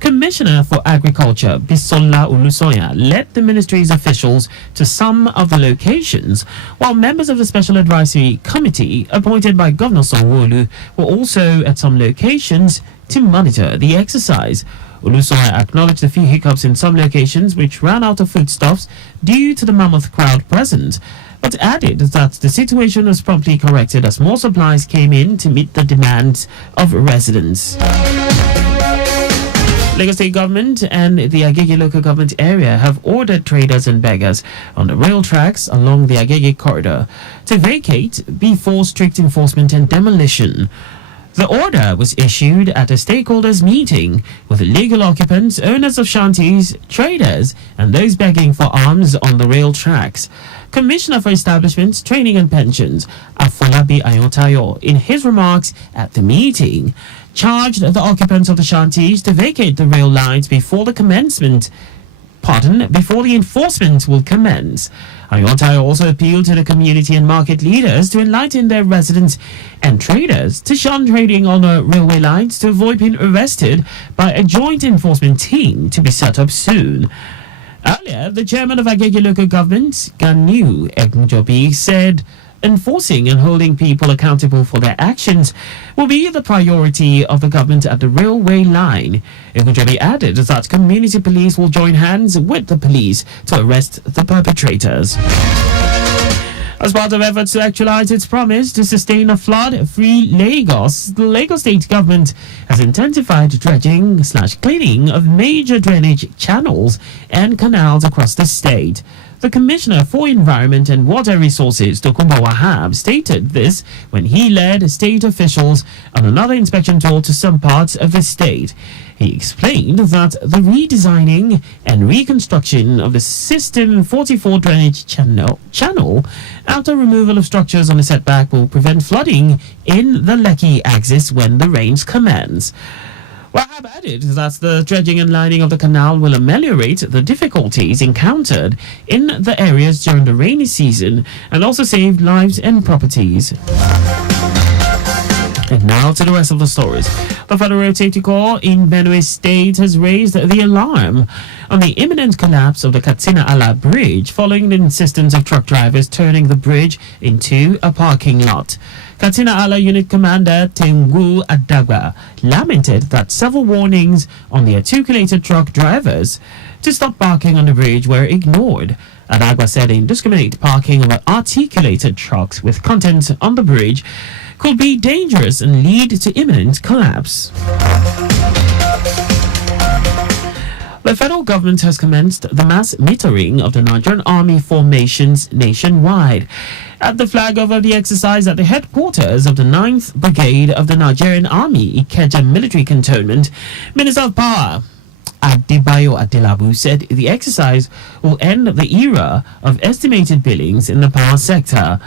Commissioner for Agriculture Bisola Olusoya led the ministry's officials to some of the locations, while members of the Special Advisory Committee appointed by Governor Sanwo-Olu were also at some locations to monitor the exercise. Olusoya acknowledged a few hiccups in some locations which ran out of foodstuffs due to the mammoth crowd present, but added that the situation was promptly corrected as more supplies came in to meet the demands of residents. Lagos State Government and the Agege local government area have ordered traders and beggars on the rail tracks along the Agege corridor to vacate before strict enforcement and demolition. The order was issued at a stakeholders meeting with legal occupants, owners of shanties, traders, and those begging for arms on the rail tracks. Commissioner for Establishments, Training and Pensions, Afolabi Ayotayo, in his remarks at the meeting, charged the occupants of the shanties to vacate the rail lines before the enforcement will commence. Ayotayo also appealed to the community and market leaders to enlighten their residents and traders to shun trading on the railway lines to avoid being arrested by a joint enforcement team to be set up soon. Earlier, the chairman of Agege local government, Ganu Egunjobi, said enforcing and holding people accountable for their actions will be the priority of the government at the railway line. Egunjobi added that community police will join hands with the police to arrest the perpetrators. As part of efforts to actualize its promise to sustain a flood-free Lagos, the Lagos State government has intensified dredging/cleaning of major drainage channels and canals across the state. The Commissioner for Environment and Water Resources, Tokunbo Wahab, stated this when he led state officials on another inspection tour to some parts of the state. He explained that the redesigning and reconstruction of the System 44 drainage channel after removal of structures on the setback will prevent flooding in the Lekki axis when the rains commence. Wahab added that the dredging and lining of the canal will ameliorate the difficulties encountered in the areas during the rainy season and also save lives and properties. And now to the rest of the stories. The Federal Road Safety Corps in Benue State has raised the alarm on the imminent collapse of the Katsina-Ala Bridge following the insistence of truck drivers turning the bridge into a parking lot. Katsina-Ala Unit Commander Tengu Adagba lamented that several warnings on the articulated truck drivers to stop parking on the bridge were ignored. Adagba said indiscriminate parking of articulated trucks with content on the bridge could be dangerous and lead to imminent collapse. The federal government has commenced the mass metering of the Nigerian Army formations nationwide. At the flag over the exercise at the headquarters of the 9th Brigade of the Nigerian Army, Ikeja Military Cantonment, Minister of Power Adebayo Adelabu said the exercise will end the era of estimated billings in the power sector.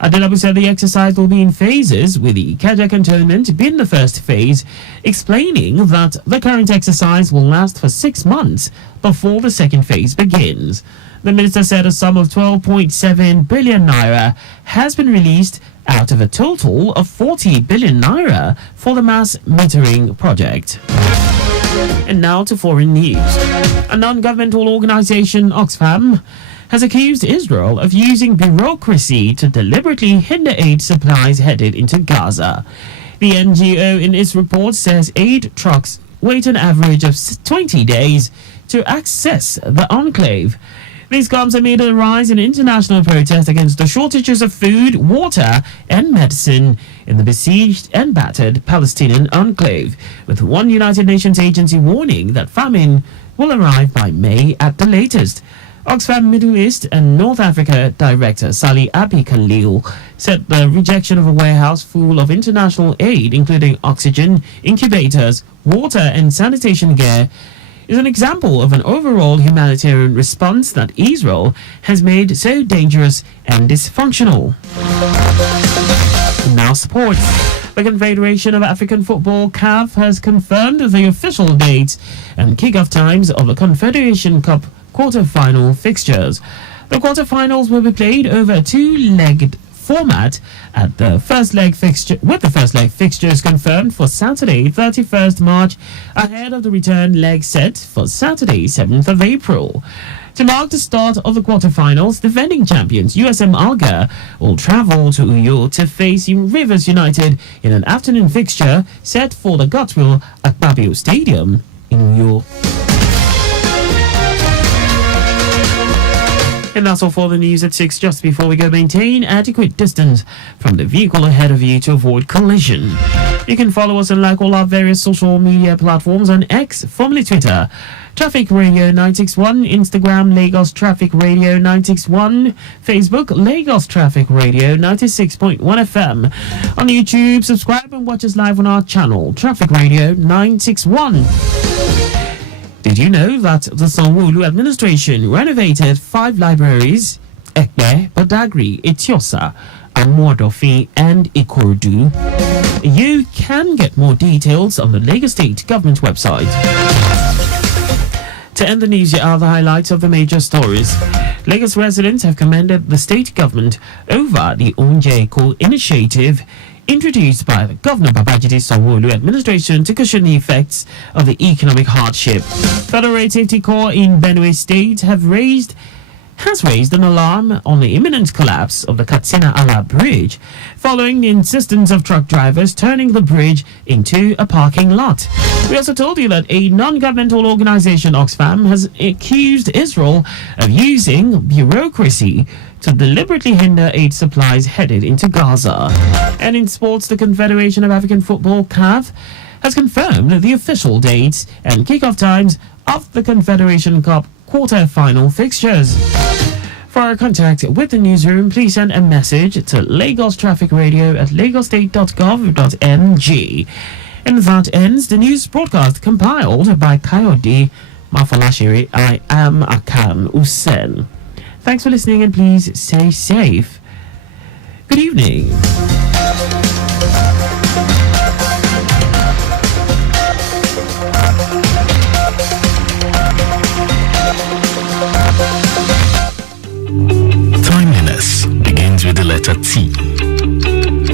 Adelabu said the exercise will be in phases, with the Ikeja Cantonment being the first phase, explaining that the current exercise will last for 6 months before the second phase begins. The minister said a sum of 12.7 billion naira has been released out of a total of 40 billion naira for the mass metering project. And now to foreign news. A non-governmental organization, Oxfam, has accused Israel of using bureaucracy to deliberately hinder aid supplies headed into Gaza. The NGO in its report says aid trucks wait an average of 20 days to access the enclave. This comes amid a rise in international protest against the shortages of food, water, and medicine in the besieged and battered Palestinian enclave, with one United Nations agency warning that famine will arrive by May at the latest. Oxfam Middle East and North Africa Director Sally Abi Khalil said the rejection of a warehouse full of international aid, including oxygen, incubators, water and sanitation gear, is an example of an overall humanitarian response that Israel has made so dangerous and dysfunctional. Now sports. The Confederation of African Football, CAF, has confirmed the official dates and kick-off times of the Confederation Cup quarter-final fixtures. The quarter-finals will be played over a two-legged format at the first leg fixture, with the first leg fixtures confirmed for Saturday 31st March ahead of the return leg set for Saturday 7th of April. To mark the start of the quarter-finals, defending champions USM Alger will travel to Uyo to face Rivers United in an afternoon fixture set for the Godswill Akpabio Stadium in Uyo. And that's all for the news at 6. Just before we go, maintain adequate distance from the vehicle ahead of you to avoid collision. You can follow us and like all our various social media platforms on X, formerly Twitter, Traffic Radio 961, Instagram, Lagos Traffic Radio 961, Facebook, Lagos Traffic Radio 96.1 FM. On YouTube, subscribe and watch us live on our channel, Traffic Radio 961. Did you know that the Sanwo-Olu administration renovated 5 libraries, Ekpe, Badagry, Etiosa, Amodofin and Ikorodu? You can get more details on the Lagos State government website. To end the news, here are the highlights of the major stories. Lagos residents have commended the state government over the Onjeko initiative introduced by the Governor Babajide Sanwo-Olu administration to cushion the effects of the economic hardship. Federal Road Safety Corps in Benue State has raised an alarm on the imminent collapse of the Katsina-Ala Bridge following the insistence of truck drivers turning the bridge into a parking lot. We also told you that a non-governmental organization, Oxfam, has accused Israel of using bureaucracy to deliberately hinder aid supplies headed into Gaza. And in sports, the Confederation of African Football, CAF, has confirmed the official dates and kickoff times of the Confederation Cup quarter-final fixtures. For our contact with the newsroom, please send a message to Lagos Traffic Radio at lagostate.gov.ng. And that ends the news broadcast compiled by Kayode Mafolashiri. I am Akan Usen. Thanks for listening and please stay safe. Good evening. Timeliness begins with the letter T.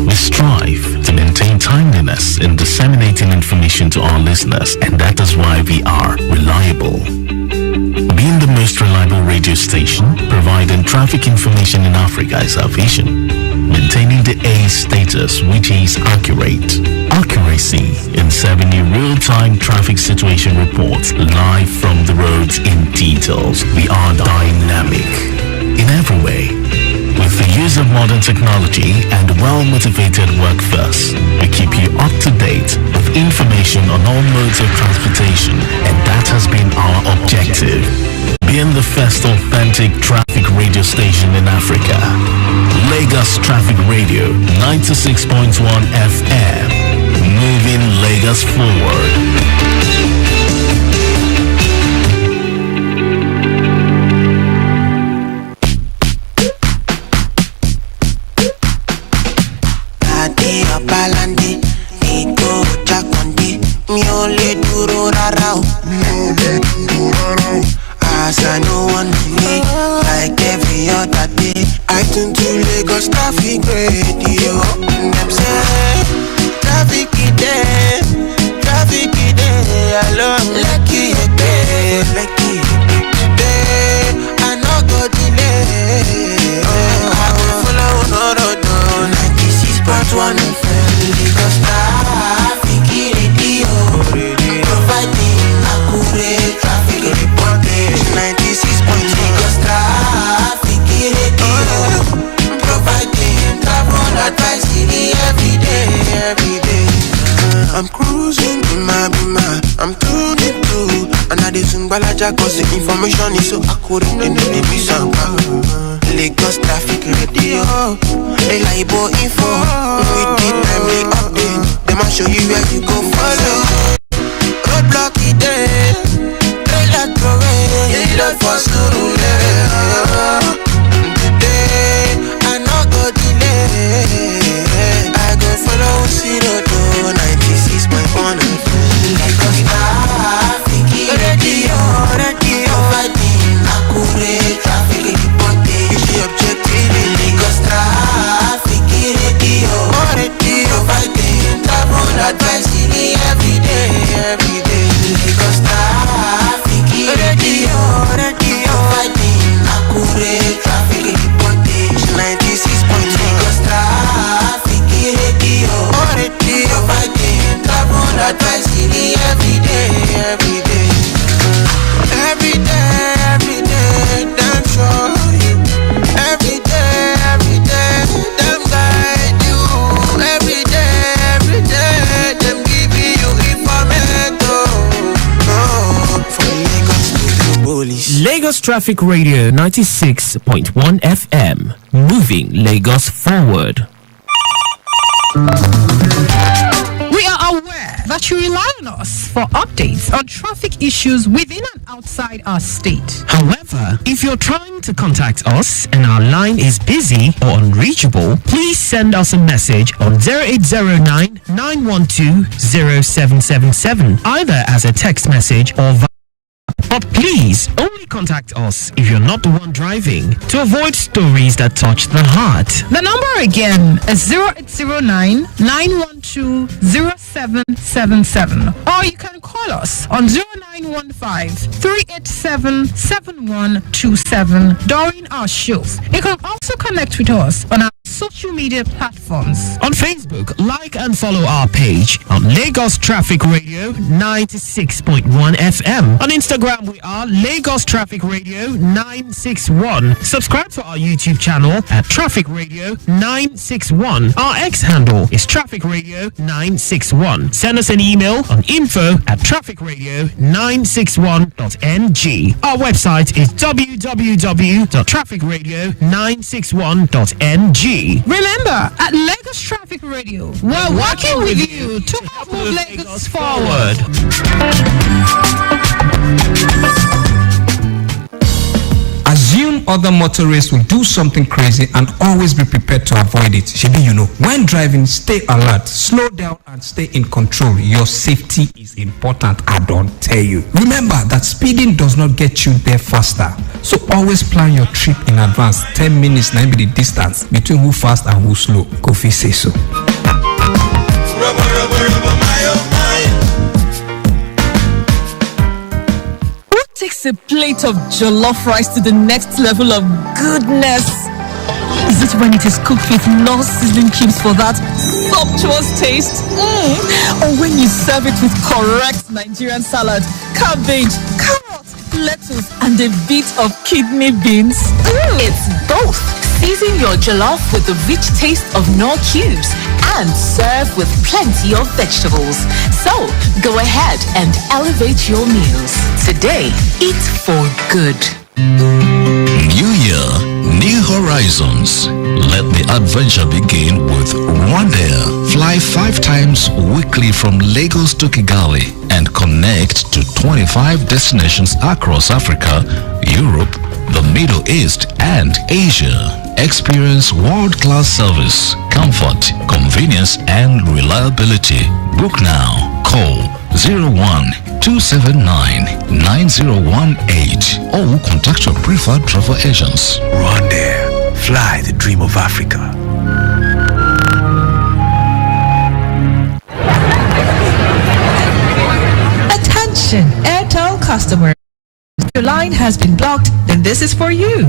We strive to maintain timeliness in disseminating information to our listeners, and that is why we are reliable. Being the most reliable radio station providing traffic information in Africa is our vision. Maintaining the A status, which is accurate. Accuracy in serving you real-time traffic situation reports live from the roads in details. We are dynamic in every way. With the use of modern technology and well-motivated workforce, we keep you up to date with information on all modes of transportation, and that has been our objective. Being the first authentic traffic radio station in Africa, Lagos Traffic Radio 96.1 FM, moving Lagos forward. As I know one day, like every other day, I tune to Lagos Traffic Radio. Them say, traffic is there, I love Lucky day, I no go delay. I will follow no road, 96.1 FM, Lagos Traffic Radio, providing accurate traffic reporting. 96.1 Lagos Traffic Radio, providing travel advice every day. I'm cruising in my Beamer, I'm tuning to, and I listen Balaja, cause the information is so accurate and they be some Lagos traffic radio, reliable info. With the timely update, them I show you where you go follow. Roadblock it there, trailer throwing, you don't for school. Today, I no go delay. I go follow 96.1 Lagos traffic radio, fighting accurate traffic reporting. Objective Lagos traffic radio, fighting travel advice every day. Lagos traffic radio, fighting accurate traffic reporting. 96.1 Lagos traffic radio, fighting travel advice every day. Damn sure. Every day, them guide you. Every day, them give you information. From Lagos to the police. Lagos Traffic Radio 96.1 FM, moving Lagos forward. We are aware that you rely on us for updates on traffic issues within and outside our state. However, if you're trying to contact us and our line is busy or unreachable, please send us a message on 0809 912 0777, either as a text message or via. But please only contact us if you're not the one driving, to avoid stories that touch the heart. The number again is 0809 912 0777, or you can call us on 0915 387 7127 during our shows. You can also connect with us on our social media platforms. On Facebook, like and follow our page on Lagos Traffic Radio 96.1 FM. On Instagram, we are Lagos Traffic Radio 961. Subscribe to our YouTube channel at Traffic Radio 961. Our X handle is Traffic Radio 961. Send us an email on info@trafficradio961.ng. Our website is www.trafficradio961.ng. Remember, at Lagos Traffic Radio, we're working with you to help move Lagos forward. Assume other motorists will do something crazy and always be prepared to avoid it. Shebi, you know, when driving, stay alert, slow down and stay in control. Your safety is important, I don't tell you. Remember that speeding does not get you there faster. So always plan your trip in advance. 10 minutes might be the distance between who fast and who slow. Kofi say so. Takes a plate of jollof rice to the next level of goodness. Is it when it is cooked with non-seasoning cubes for that sumptuous taste? Or when you serve it with correct Nigerian salad, cabbage, carrots, lettuce, and a bit of kidney beans? It's both. Season your jollof with the rich taste of Knorr cubes and serve with plenty of vegetables. So, go ahead and elevate your meals. Today, eat for good. New year, new horizons. Let the adventure begin with Rwandair. Fly 5 times weekly from Lagos to Kigali and connect to 25 destinations across Africa, Europe, the Middle East, and Asia. Experience world-class service, comfort, convenience, and reliability. Book now. Call 01-279-9018 or contact your preferred travel agents. Rwandair. Fly the dream of Africa. Attention, Airtel customers. If your line has been blocked, then this is for you.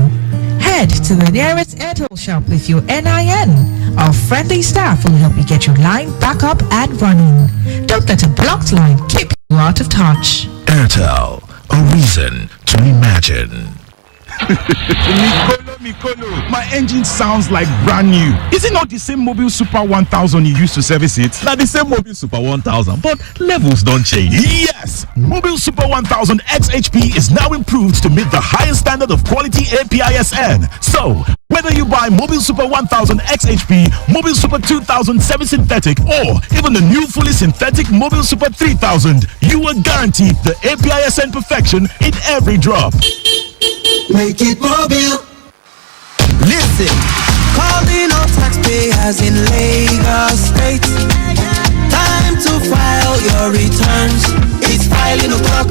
Head to the nearest Airtel shop with your NIN. Our friendly staff will help you get your line back up and running. Don't let a blocked line keep you out of touch. Airtel, a reason to imagine. Mikolo, my engine sounds like brand new. Is it not the same Mobile Super 1000 you used to service it? Now the same Mobile Super 1000, but levels don't change. Yes! Mobile Super 1000 XHP is now improved to meet the highest standard of quality APISN. So, whether you buy Mobile Super 1000 XHP, Mobile Super 2000 semi-synthetic, or even the new fully synthetic Mobile Super 3000, you are guaranteed the APISN perfection in every drop. Make it mobile. Listen, calling all taxpayers in Lagos State. Time to file your returns. It's filing o'clock.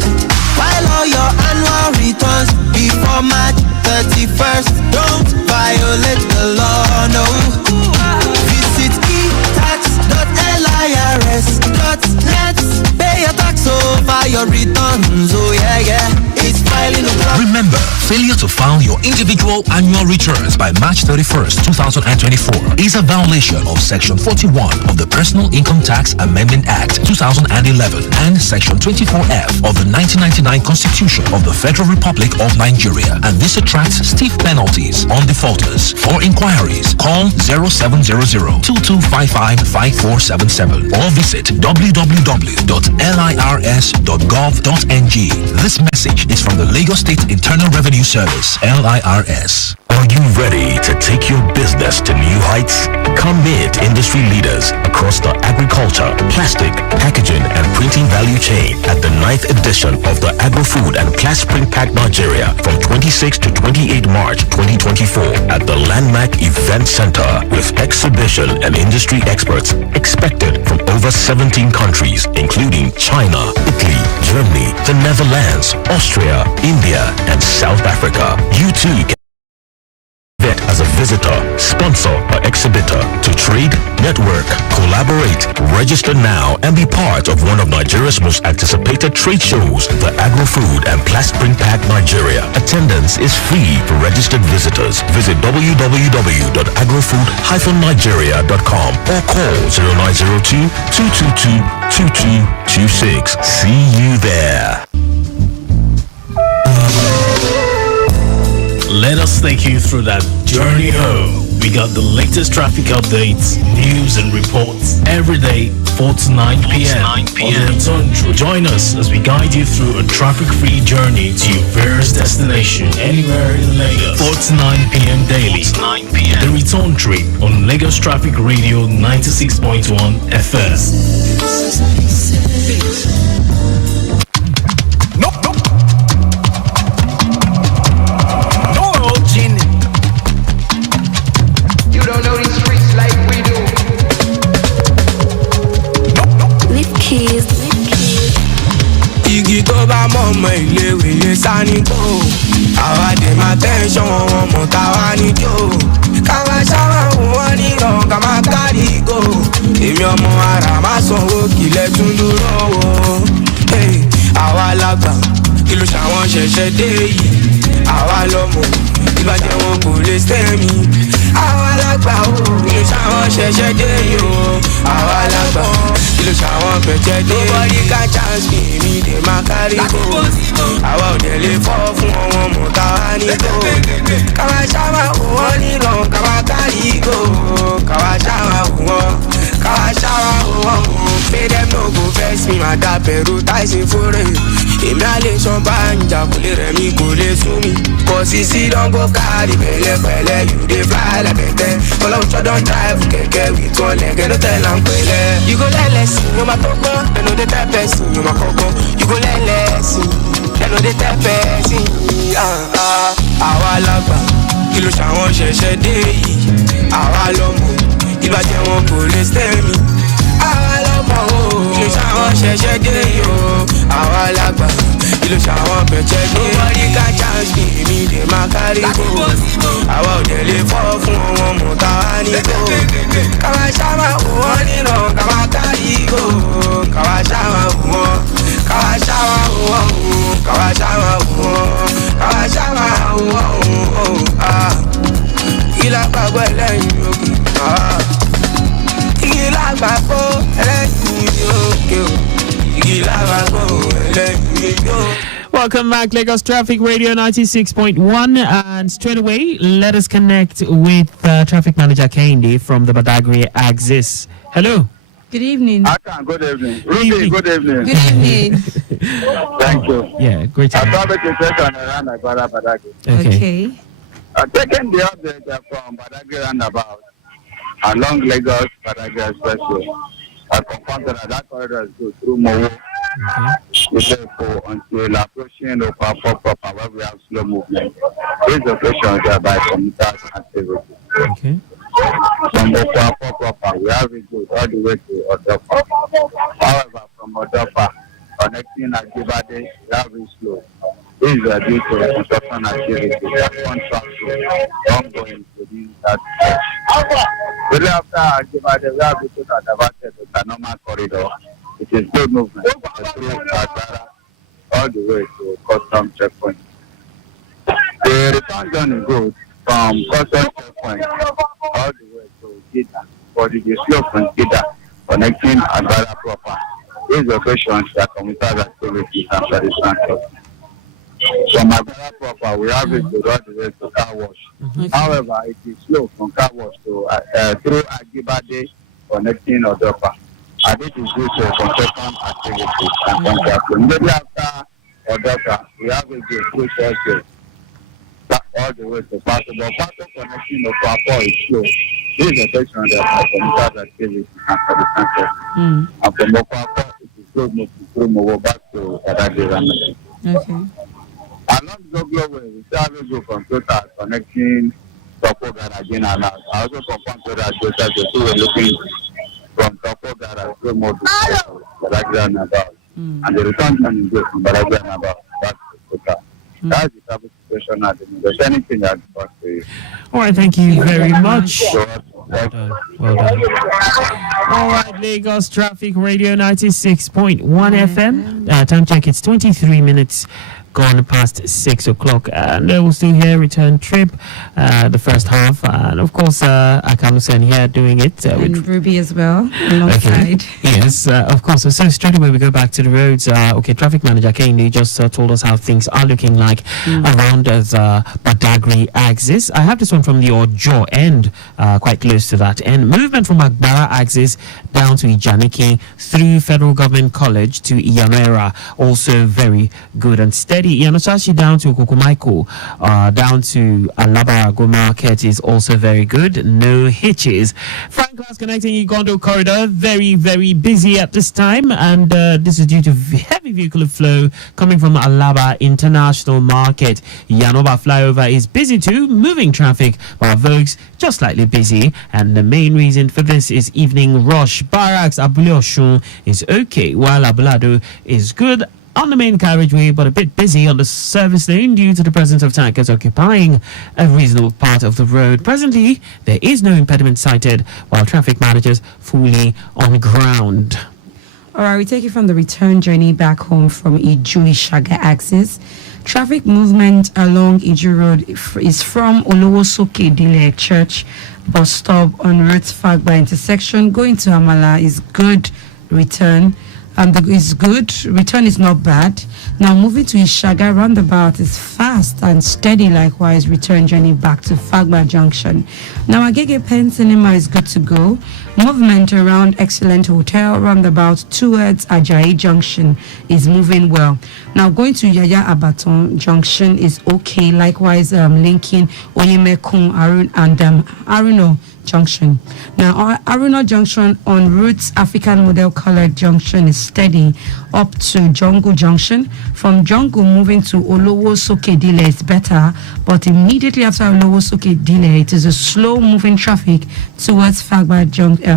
File all your annual returns before March 31st. Don't violate the law, no. Visit etax.lirs.net. Pay your tax over your returns. Oh yeah, yeah. It's filing o'clock. Remember, failure to file your individual annual returns by March 31st, 2024 is a violation of Section 41 of the Personal Income Tax Amendment Act 2011 and Section 24F of the 1999 Constitution of the Federal Republic of Nigeria, and this attracts stiff penalties on defaulters. For inquiries, call 0700-2255-5477 or visit www.lirs.gov.ng. This message is from the Lagos State Internal Revenue Service, LIRS. Are you ready to take your business to new heights? Come meet industry leaders across the agriculture, plastic, packaging, and printing value chain at the 9th edition of the Agro-Food and Plastic Print Pack Nigeria from 26 to 28 March 2024 at the Landmark Event Center with exhibition and industry experts expected from over 17 countries, including China, Italy, Germany, the Netherlands, Austria, India, and South Africa. You too can as a visitor, sponsor, or exhibitor to trade, network, collaborate, register now, and be part of one of Nigeria's most anticipated trade shows, the Agro-Food and Plastic Print Pack Nigeria. Attendance is free for registered visitors. Visit www.agrofood-nigeria.com or call 0902-222-2226. See you there. Let us take you through that journey home. We got the latest traffic updates, news and reports every day, 4 to 9 p.m. On the return trip. Join us as we guide you through a traffic-free journey to your various destination anywhere in Lagos. 4 to 9 p.m. daily. The return trip on Lagos Traffic Radio 96.1 FM. Ọmọ iléèwé yẹn sani tó àwa dè máa tẹ́ńsán wọn mọ̀ táwa ní tó káwa ṣáwá wọn níran ká máa kárí kó èmi ọmọ ara má sanwó kílẹ̀ tún dúró wò àwa lágbà kí ló ṣàwọn ṣẹ̀ṣẹ̀ dé yìí àwa lọ́mọ ìbàjẹ́ wọn kò lè sẹ́mi àwa lágbà kí ló ṣàwọn ṣẹ̀ṣẹ̀ dé yìí àwa lágbà kí ló ṣàwọn pẹ̀jẹ́ dé nobody can chance me mi dè máa kárí kó àwa ò dẹ̀ lè fọ́ fún ọmọ mọ̀ táwa ní kó káwa ṣáwá wọn níran káwa kárí kó káwa ṣáwá wọn káwa ṣáwá wọn pay them no go vex me máa dá pẹ̀rù táìsì fúnre èmi á lè ṣan bá ń jà kò lè rẹ̀ mí kò lè sú mi kò sí sí don go kárí pẹ̀lẹ́pẹ̀lẹ́ you dey fly lẹ́pẹ̀tẹ́ ọlọ́run don drive kẹ̀kẹ́ with one leg ẹ̀rọ tẹ̀lá ń pẹ̀lẹ́ you go lẹ́lẹ́sìn yóò máa tọ́gbọ́n ẹnu dé tẹ́pẹ́ sí yóò máa kọ́gbọ́n you go lẹ́lẹ́sìn ẹnu dé tẹ́pẹ́ sí àwa lágbà kí ló ṣàwọn ṣẹ̀ṣẹ̀ dé yìí àwa lọ́mọ ìbàjẹ́ wọn kò lè sẹ́mi àwa lọ́mọ kí ló ṣàwọn ṣẹ̀ṣẹ̀ dé yìí àwa lágbà kí ló ṣàwọn pẹ̀jẹ́ dé nobody can chance me èmi dè máa kárí kó àwa ò dẹ̀ lè fọ́ fún wọn mọ̀ táwa ní kó káwa ṣáwá wọn níran káwa kárí kó káwa ṣáwá wọn káwa ṣáwá wọn káwa ṣáwá wọn káwa ṣáwá wọn ìlà gbàgbọ́ ẹlẹ́yìn òkè ìlà gbàgbọ́ ẹlẹ́yìn òkè ìlà gbàgbọ́ ẹlẹ́yìn òkè. Welcome back, Lagos Traffic Radio 96.1. And straight away, let us connect with Traffic Manager Kehinde from the Badagry Axis. Hello. Good evening. Akan, good evening. Ruby, good evening. Good evening. Thank you. Yeah, great. I thought it was around Badagry. Okay. Taking the update from Badagry roundabout along Lagos Badagry Expressway. I confirmed that corridor is good through Mowo. Therefore, until approaching Okpiaifoh proper, where we have slow movement. This location is by commuters activity. Okay. From Okpiaifoh proper, we have it good all the way to Odopa. However, from Odopa, connecting Ajibade, we have it slow. This is due to construction activity that contract ongoing to that stretch. Really after Ajibade, we have it to advantage of the normal corridor. It is good movement through Agara all the way to custom checkpoint. The return journey goes from custom checkpoint all the way to Gita, but it is slow from Gita connecting Agara proper. These locations are commuters activities and service transport. From Agara proper, we have it to all the way to car wash. However, it is slow from car wash to through Ajibade connecting Odopa. And this is due to construction activities and contract. Maybe after Odopa, we have a good through Thursday all the way to Paso. But Paso connecting Okpiaifoh is slow. This is a section that has community activities and service transport. And from Okpiaifoh, it is good moving through Mowo back to Badagry. Okay. Along Zoglo way, we still have a good computer connecting Topo Garage in and out. I also confirmed that the two were looking from Topo Garage to Modu Badagry and about. And the return time is good from Badagry and about back to Kota. That's the traffic situation at the moment. There's anything I'd pass to you. All right, thank you very much. Well done. All right, Lagos Traffic Radio 96.1 FM. Time check, it's 23 minutes gone past 6 o'clock, and we'll still hear return trip, the first half, and of course Akan Usen here doing it with Ruby as well alongside. Yes, of course. So straight away we go back to the roads. Traffic Manager Kehinde just told us how things are looking like around the Badagry axis. I have this one from the Ojo end, quite close to that end. Movement from Agbara axis down to Ijaniki through Federal Government College to Iyanera, also very good and steady. Yanosashi down to Kukumaiko, down to Alabarago Market is also very good. No hitches. Frank Glass connecting Igondo corridor, very, very busy at this time, and this is due to heavy vehicular flow coming from Alaba International Market. Yanoba flyover is busy too, moving traffic, while Vogue's just slightly busy, and the main reason for this is evening rush. Barracks Abule Oshun is okay, while Abulado is good on the main carriageway, but a bit busy on the service lane due to the presence of tankers occupying a reasonable part of the road. Presently, there is no impediment cited, while traffic managers fully on ground. All right, we take it from the return journey back home from Iju-Ishaga axis. Traffic movement along Iju Road is from Olowosoke Dile Church bus stop on Route Fagba intersection going to Amala is good return. Is good. Return is not bad. Now moving to Ishaga roundabout is fast and steady. Likewise, return journey back to Fagba Junction. Now Agege Pen Cinema is good to go. Movement around Excellent Hotel roundabout towards Ajayi Junction is moving well. Now going to Yaya Abaton Junction is okay. Likewise, linking Oyemekun and Aruno Junction. Now Aruno Junction on route African Model Colored Junction is steady up to Jongo Junction. From Jongo moving to Olowosoke Dile is better, but immediately after Olowosoke Dile it is a slow moving traffic towards Fagba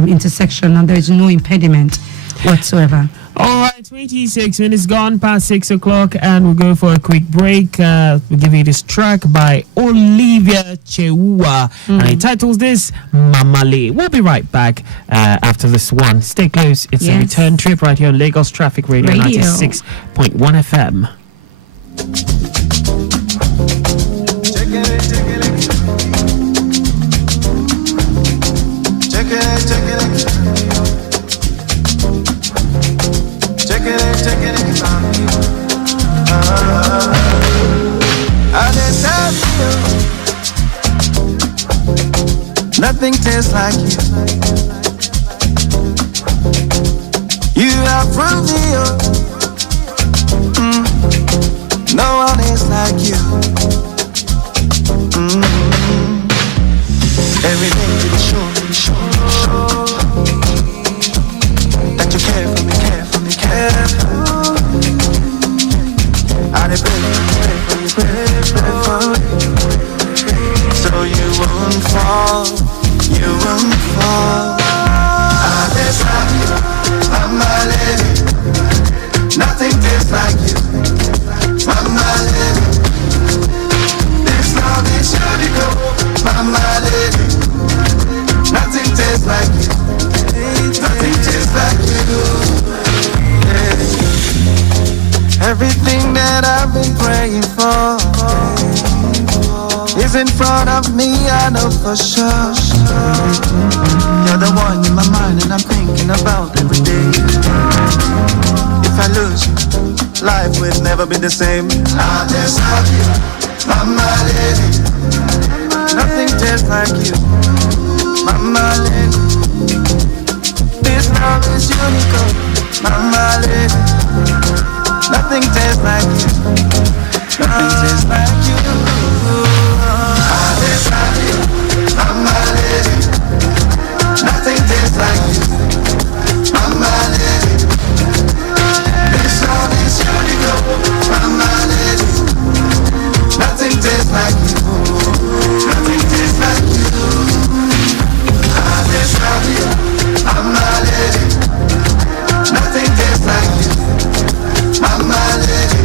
intersection, and there is no impediment whatsoever. All right, 26 minutes gone past 6 o'clock, and we'll go for a quick break. We'll give you this track by Olivia Cheua, and it titles this Mamale. We'll be right back after this one. Stay close. It's a return trip right here on Lagos Traffic Radio 96.1 FM. Check it, Nothing tastes like you. You have proved me up. No one is like you. Every day you show that you care for me, care for me, care for me. I pray for you. So you won't fall. I just love you, Mama Lady. Nothing tastes like you, Mama Lady. This love is unique, Mama Lady. Nothing tastes like you, nothing tastes like you. Yeah. Everything that I've been praying for is in front of me, I know for sure. You're the one in my mind and I'm thinking about every day. If I lose you, life will never be the same. I'll just have you, Mama Lady. Nothing tastes like you, Mama Lady. This love is unique, Mama Lady. Nothing tastes like you, nothing tastes like you. I'll just have you, Mama Lady. Nothing tastes like you, Mama Lady. This love is unique, Mama Lady. Nothing tastes like you, nothing tastes like you. I'll just love you, Mama Lady. Nothing tastes like you, Mama Lady.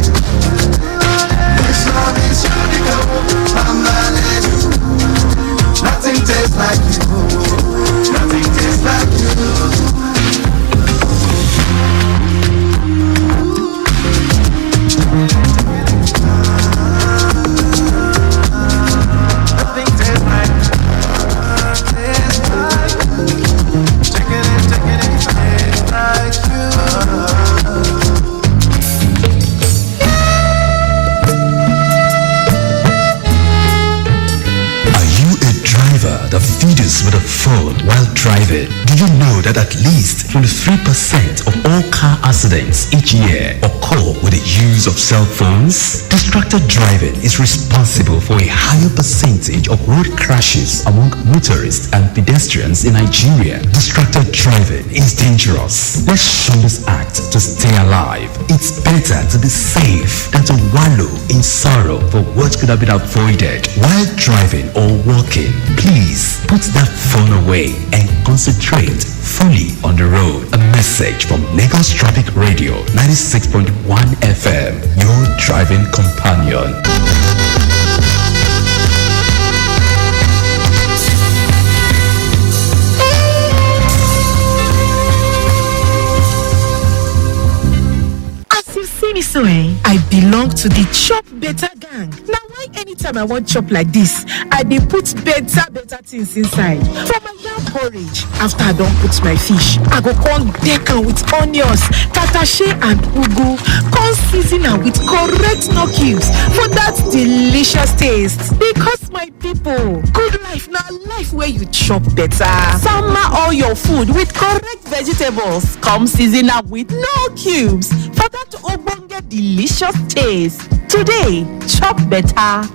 This love is unique, Mama Lady. Nothing tastes like you, nothing tastes like you. That feeds with a phone while driving. Do you know that at least 23% of all car accidents each year occur with the use of cell phones? Distracted driving is responsible for a higher percentage of road crashes among motorists and pedestrians in Nigeria. Distracted driving is dangerous. Let's shun this act to stay alive. It's better to be safe than to wallow in sorrow for what could have been avoided while driving or walking. Please put that phone away and concentrate fully on the road. A message from Lagos Traffic Radio 96.1 FM, your driving companion. So I belong to the Chop Better gang. Now why anytime I want chop like this, I dey put better things inside. For my yam porridge, after I don't put my fish, I go come deck am with onions, tatashe and ugu, come season am with correct no cubes for that delicious taste. Because my people, good life now life where you chop better. Summer all your food with correct vegetables. Come season up with no cubes for that obonge delicious taste. Today, chop better.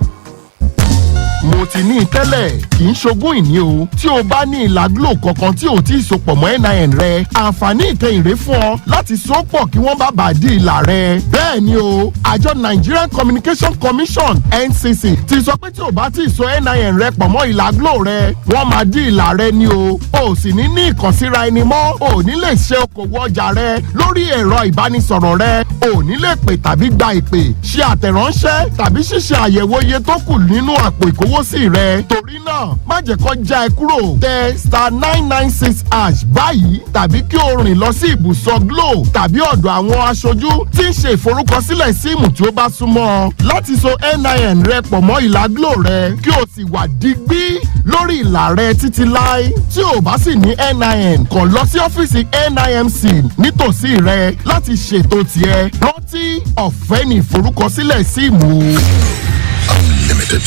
mo ti ní tẹ́lẹ̀ kì í ṣogún ìní o tí o bá ní ìlà Glo kankan tí o ti sopọ̀ mọ́ NIN rẹ àǹfààní ìkẹyìn rẹ fún ọ láti sopọ̀ kí wọ́n bá bàa di ìlà rẹ bẹ́ẹ̀ ni o àjọ Nigerian Communication Commission NCC ti sọ pé tí o bá ti so NIN rẹ pọ̀ mọ́ ìlà Glo rẹ wọ́n máa di ìlà rẹ ni o sì ní ìkànsíra ẹni mọ́ o ní lè ṣe okòwò ọjà rẹ lórí ẹ̀rọ ìbánisọ̀rọ̀ rẹ o ní lè pè tàbí gba ìpè ṣe àtẹ̀ránṣẹ́ tàbí ṣíṣe àyẹ̀wò iye tó kù nínú àpò ìkówósí rẹ torí náà má jẹ́ kó já ẹ kúrò tẹ *996# báyìí tàbí kí o rìn lọ sí ibùsọ̀ Glo tàbí ọ̀dọ̀ àwọn aṣojú tí ń ṣe ìforúkọsílẹ̀ síìmù tí ó bá súnmọ́ ọ láti so NIN rẹ pọ̀ mọ́ ìlà Glo rẹ kí o sì wà digbí lórí ìlà rẹ títí láé tí o bá sì ní NIN kàn lọ sí ọ́fíìsì NIMC nítòsí rẹ láti ṣètò tiẹ̀ rántí ọ̀fẹ́ ní ìforúkọsílẹ̀ síìmù. Unlimited.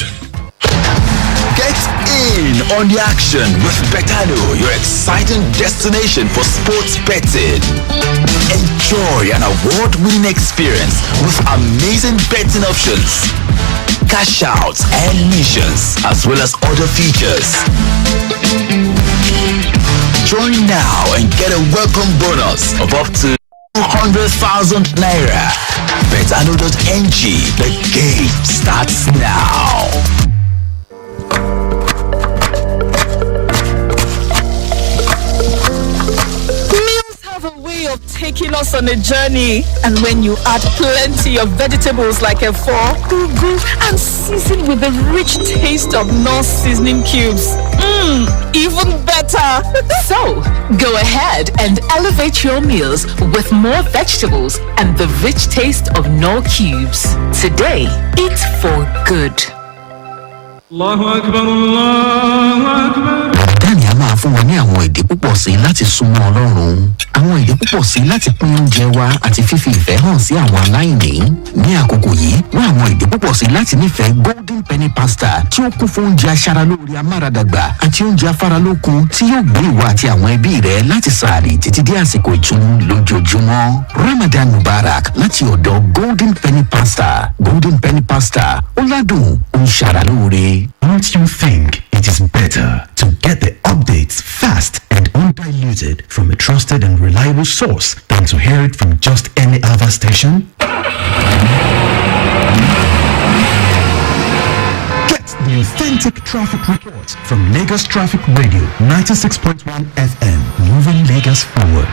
Get in on the action with Betano, your exciting destination for sports betting. Enjoy an award-winning experience with amazing betting options, cash outs and missions, as well as other features. Join now and get a welcome bonus of up to 200,000 naira. Betano.ng. The game starts now. A way of taking us on a journey, and when you add plenty of vegetables like efo, ugu, and season with the rich taste of Knorr seasoning cubes, even better. So, go ahead and elevate your meals with more vegetables and the rich taste of Knorr cubes. Today, eat for good. Allahu Akbar, Allahu Akbar. Dáni a máa fún wọn ní àwọn èdè púpọ̀ sí láti súnmọ́ Ọlọ́run. Àwọn èdè púpọ̀ sí láti pín oúnjẹ wa àti fífi ìfẹ́ hàn sí àwọn aláìní. Ní àkókò yìí, wọ́n àwọn èdè púpọ̀ sí láti nífẹ̀ẹ́ Golden Penny Pasta tí ó kún fún oúnjẹ aṣaralóore amáradàgbà àti oúnjẹ afáralókun tí yóò gbé ìwọ àti àwọn ẹbí rẹ láti sààrì títí dé àsìkò ìtùnú lójoojúmọ́. Ramadan Mubarak láti ọ̀dọ̀ Golden Penny Pasta. Golden Penny Pasta ó ládùn ó ń ṣaralóore. Don't you think it is better to get the updates fast and undiluted from a trusted and reliable source than to hear it from just any other station? Get the authentic traffic report from Lagos Traffic Radio 96.1 FM, moving Lagos forward.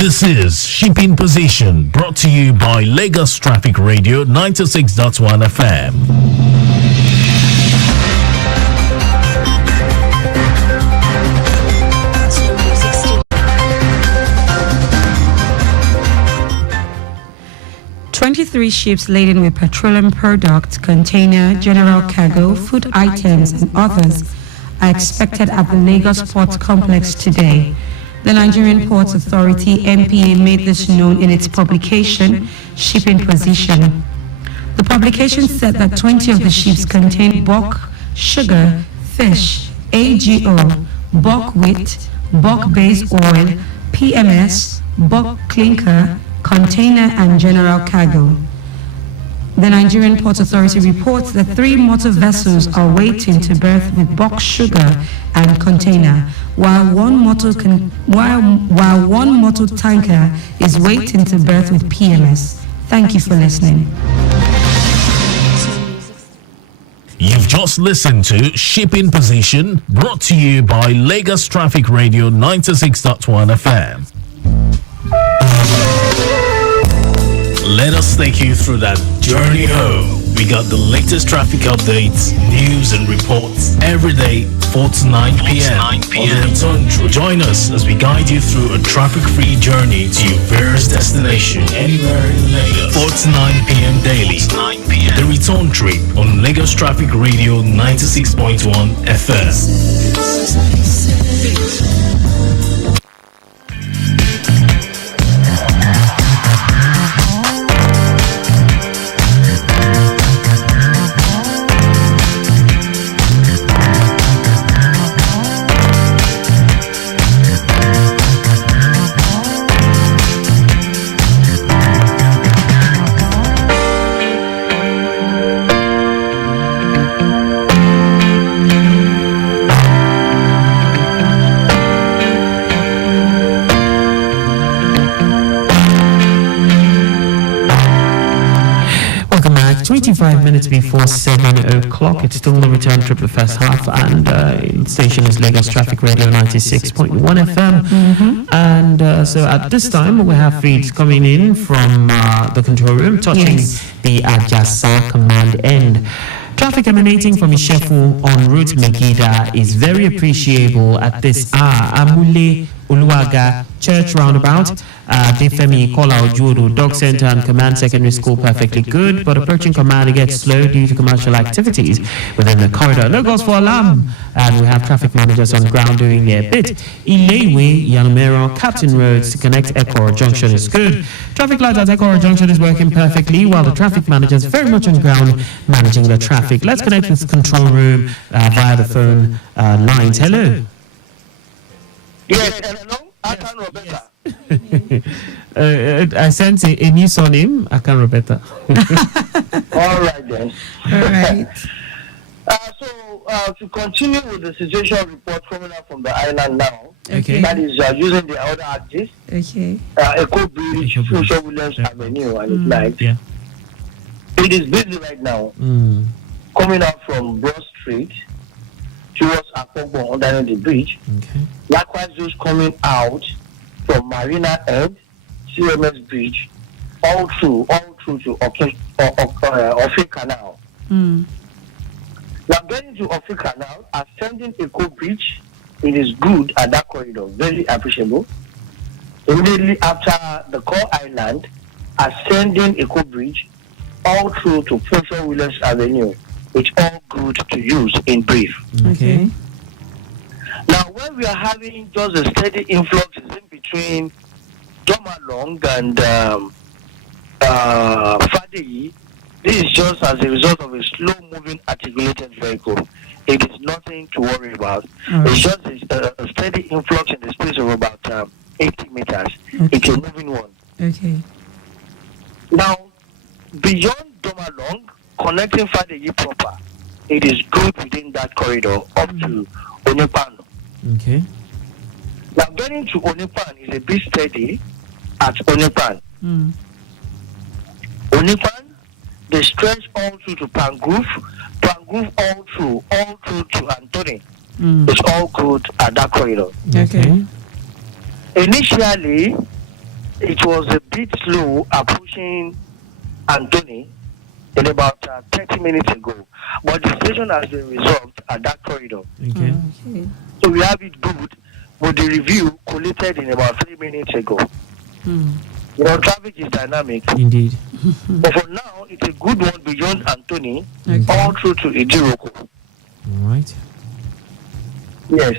This is Shipping Position, brought to you by Lagos Traffic Radio 96.1 FM. "23 ships laden with petroleum products, container, general cargo, food items, and others are expected at the Lagos Port Complex today." The Nigerian Ports Authority (NPA) made this known in its publication, Shipping Position. The publication said that 20 of the ships contained bulk sugar, fish, AGO, bulk wheat, bulk base oil, PMS, bulk clinker, container, and general cargo. The Nigerian Ports Authority reports that 3 motor vessels are waiting to berth with bulk sugar and container, while one motor tanker is waiting to berth with PMS. Thank you for listening. You've just listened to Shipping Position, brought to you by Lagos Traffic Radio 96.1 FM. Let us take you through that journey home. We got the latest traffic updates, news and reports every day, 4 to 9 p.m. Join us as we guide you through a traffic-free journey to your various destination anywhere in Lagos. 4 to 9 p.m. daily. The return trip on Lagos Traffic Radio 96.1 FM. back. 25 minutes before 7 o'clock. It's still the return trip the first half, and the station is Lagos Traffic Radio 96.1 FM. And so at this time, we have feeds coming in from the control room, touching the Ajasa command end. Traffic emanating from Ishefu on route Megida is very appreciable at this Amule Uluwaga Church roundabout. Defemi, Kola Ojudo, Dog Center and Command Secondary School perfectly good, but approaching Command gets slow due to commercial activities within the corridor. No goes for alarm, and we have traffic managers on ground doing their bit. Ilewe, Yanumero, Captain Roads to connect Ekoro Junction is good. Traffic lights at Ekoro Junction is working perfectly, while the traffic managers very much on ground managing the traffic. Let's connect with the control room via the phone lines. Hello. Yes, hello. Akan Roberta. I sense a new surname, Akan Roberta. All right then. All right. To continue with the situation report coming out from the island now, Okay. that is using the other axis, Okay. Echo Bridge, Future Williams Avenue, and it's like, it is busy right now, coming out from Broad Street towards Akpogbo underneath the bridge. Likewise, those coming out from Marina End, CMS Bridge, all through to Ofi Canal. Now, getting to Ofi Canal, ascending Echo Bridge, it is good at that corridor, very appreciable. Immediately after the core island, ascending Echo Bridge, all through to Future Williams Avenue, it's all good to use in brief. Okay. Now, when we are having just a steady influx in between Domalong and Fadeyi, this is just as a result of a slow-moving articulated vehicle. It is nothing to worry about. It's just a steady influx in the space of about 80 meters. It's a moving one. Okay. Now, beyond Domalong, connecting Fadeyi proper, it is good within that corridor up to Onipan. Okay. Now, getting to Onipan is a bit steady at Onipan. Onipan, they stretch all through to Pangrove all through to Anthony. It's all good at that corridor. Okay. Initially, it was a bit slow approaching Anthony in about 30 minutes ago, but the situation has been resolved at that corridor. Okay. So we have it good, but the review collated in about 3 minutes ago. You know, traffic is dynamic. Indeed. But for now, it's a good one beyond Anthony, all through to Idiroko. All right. Yes.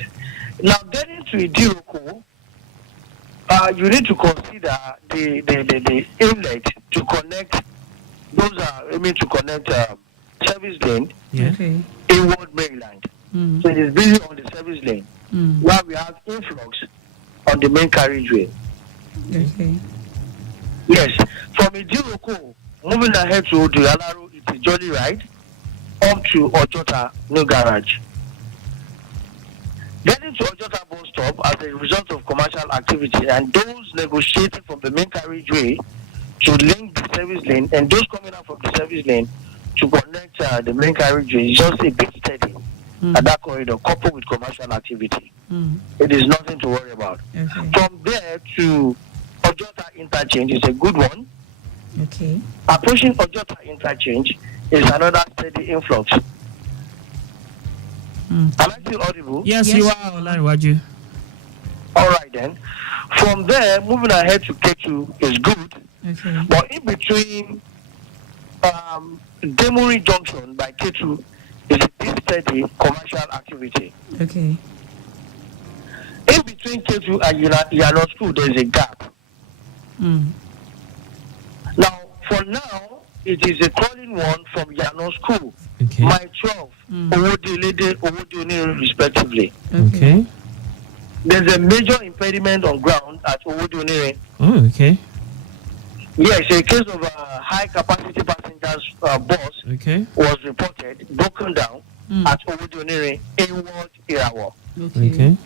Now, getting to Idiroko, you need to consider the inlet to connect. Those are aiming to connect service lane inward Maryland. So it is busy on the service lane, where we have influx on the main carriageway. Okay. Yes, from Idiroko, moving ahead to Odualaro, it is jolly ride up to Ojota New Garage. Getting to Ojota bus stop as a result of commercial activity and those negotiating from the main carriageway to link the service lane and those coming out from the service lane to connect the main carriageway is just a bit steady at that corridor, coupled with commercial activity. It is nothing to worry about. From there to Ojota interchange is a good one. Okay. Approaching Ojota interchange is another steady influx. Am I still audible? Yes, you are, Olariwaju. All right then. From there, moving ahead to Ketu is good. Okay. But in between Demuri Junction by Ketu is a bit steady commercial activity. Okay. In between Ketu and Yano School, there is a gap. Now, for now, it is a calling one from Yano School, my 12, Owode respectively. Okay. There's a major impediment on ground at Owode. Oh, okay. Yes, a case of a high capacity passengers bus was reported broken down at Owode inward Irawa. Okay.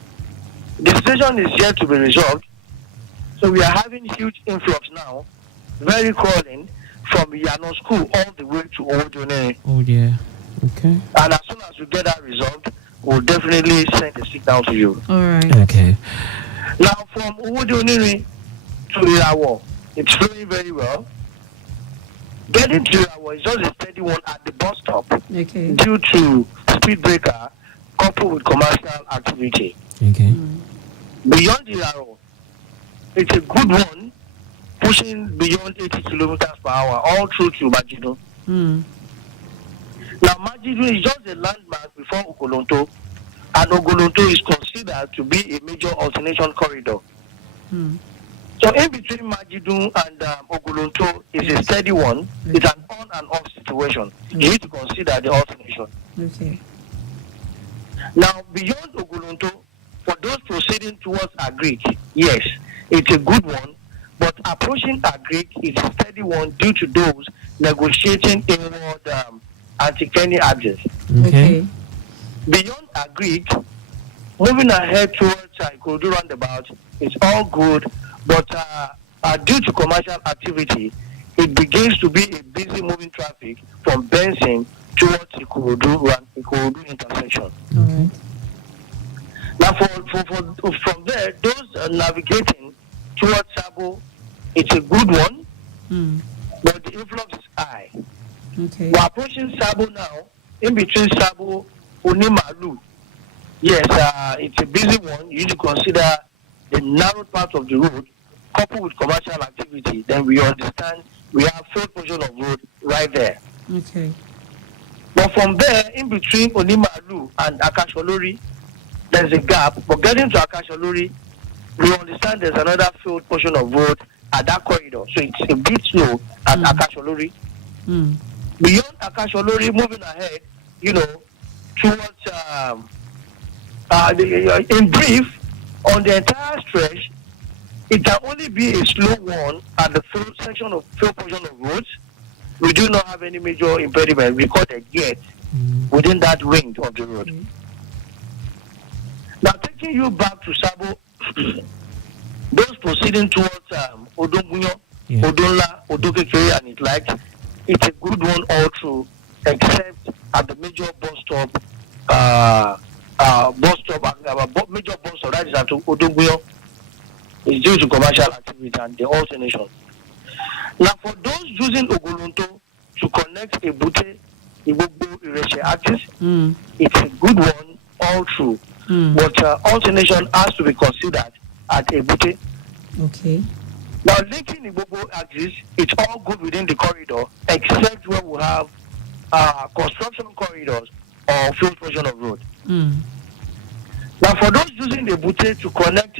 The situation is yet to be resolved, so we are having huge influx now, very crawling from Yano School all the way to Owode. Oh, yeah. Okay. And as soon as we get that resolved, we'll definitely send a signal to you. All right. Okay. Now, from Owode to Irawa, it's flowing very well. Getting to Irawa is just a steady one at the bus stop due to speed breaker coupled with commercial activity. Okay. Beyond Irawa, it's a good one, pushing beyond 80 kilometers per hour, all through to Majidu. Now, Majidu is just a landmark before Ogolonto, and Ogolonto is considered to be a major alternation corridor. So, in between Majidu and Ogolonto is a steady one. It's an on and off situation. You need to consider the alternation. Okay. Now, beyond Ogolonto, for those proceeding towards Agric, yes, it's a good one, but approaching Agric is a steady one due to those negotiating inward anti-Kenny axis. Okay. Beyond Agric, moving ahead towards Ikorodu roundabout is all good, but due to commercial activity, it begins to be a busy moving traffic from Benson towards Ikorodu intersection. Alright. Now, from there, those navigating towards Sabo, it's a good one, but the influx is high. Okay. We're approaching Sabo now, in between Sabo, Unimalu. Yes, it's a busy one. You need to consider the narrow part of the road, coupled with commercial activity. Then we understand we have full portion of road right there. Okay. But from there, in between Onimalu and Akasholori, there's a gap. But getting to Akasholori, we understand there's another filled portion of road at that corridor. So it's a bit slow at Akasholori. Beyond Akasholori, moving ahead, towards, in brief, on the entire stretch, it can only be a slow one at the full section of full portion of roads. We do not have any major impediment recorded yet within that range of the road. Now, taking you back to Sabo, those proceeding towards Odongunyo, Odonla, Odokekere, and it like, it's a good one all through, except at the major bus stop, major bus stop, that is at Odongunyo, is due to commercial activity and the alternation. Now, for those using Ogolonto to connect Ebute, Igbobo, Ireshe axis, it's a good one all through. But alternation has to be considered at Ebute. Okay. Now, linking Igbobo axis, it's all good within the corridor, except where we have construction corridors or field portion of road. Now, for those using the Ebute to connect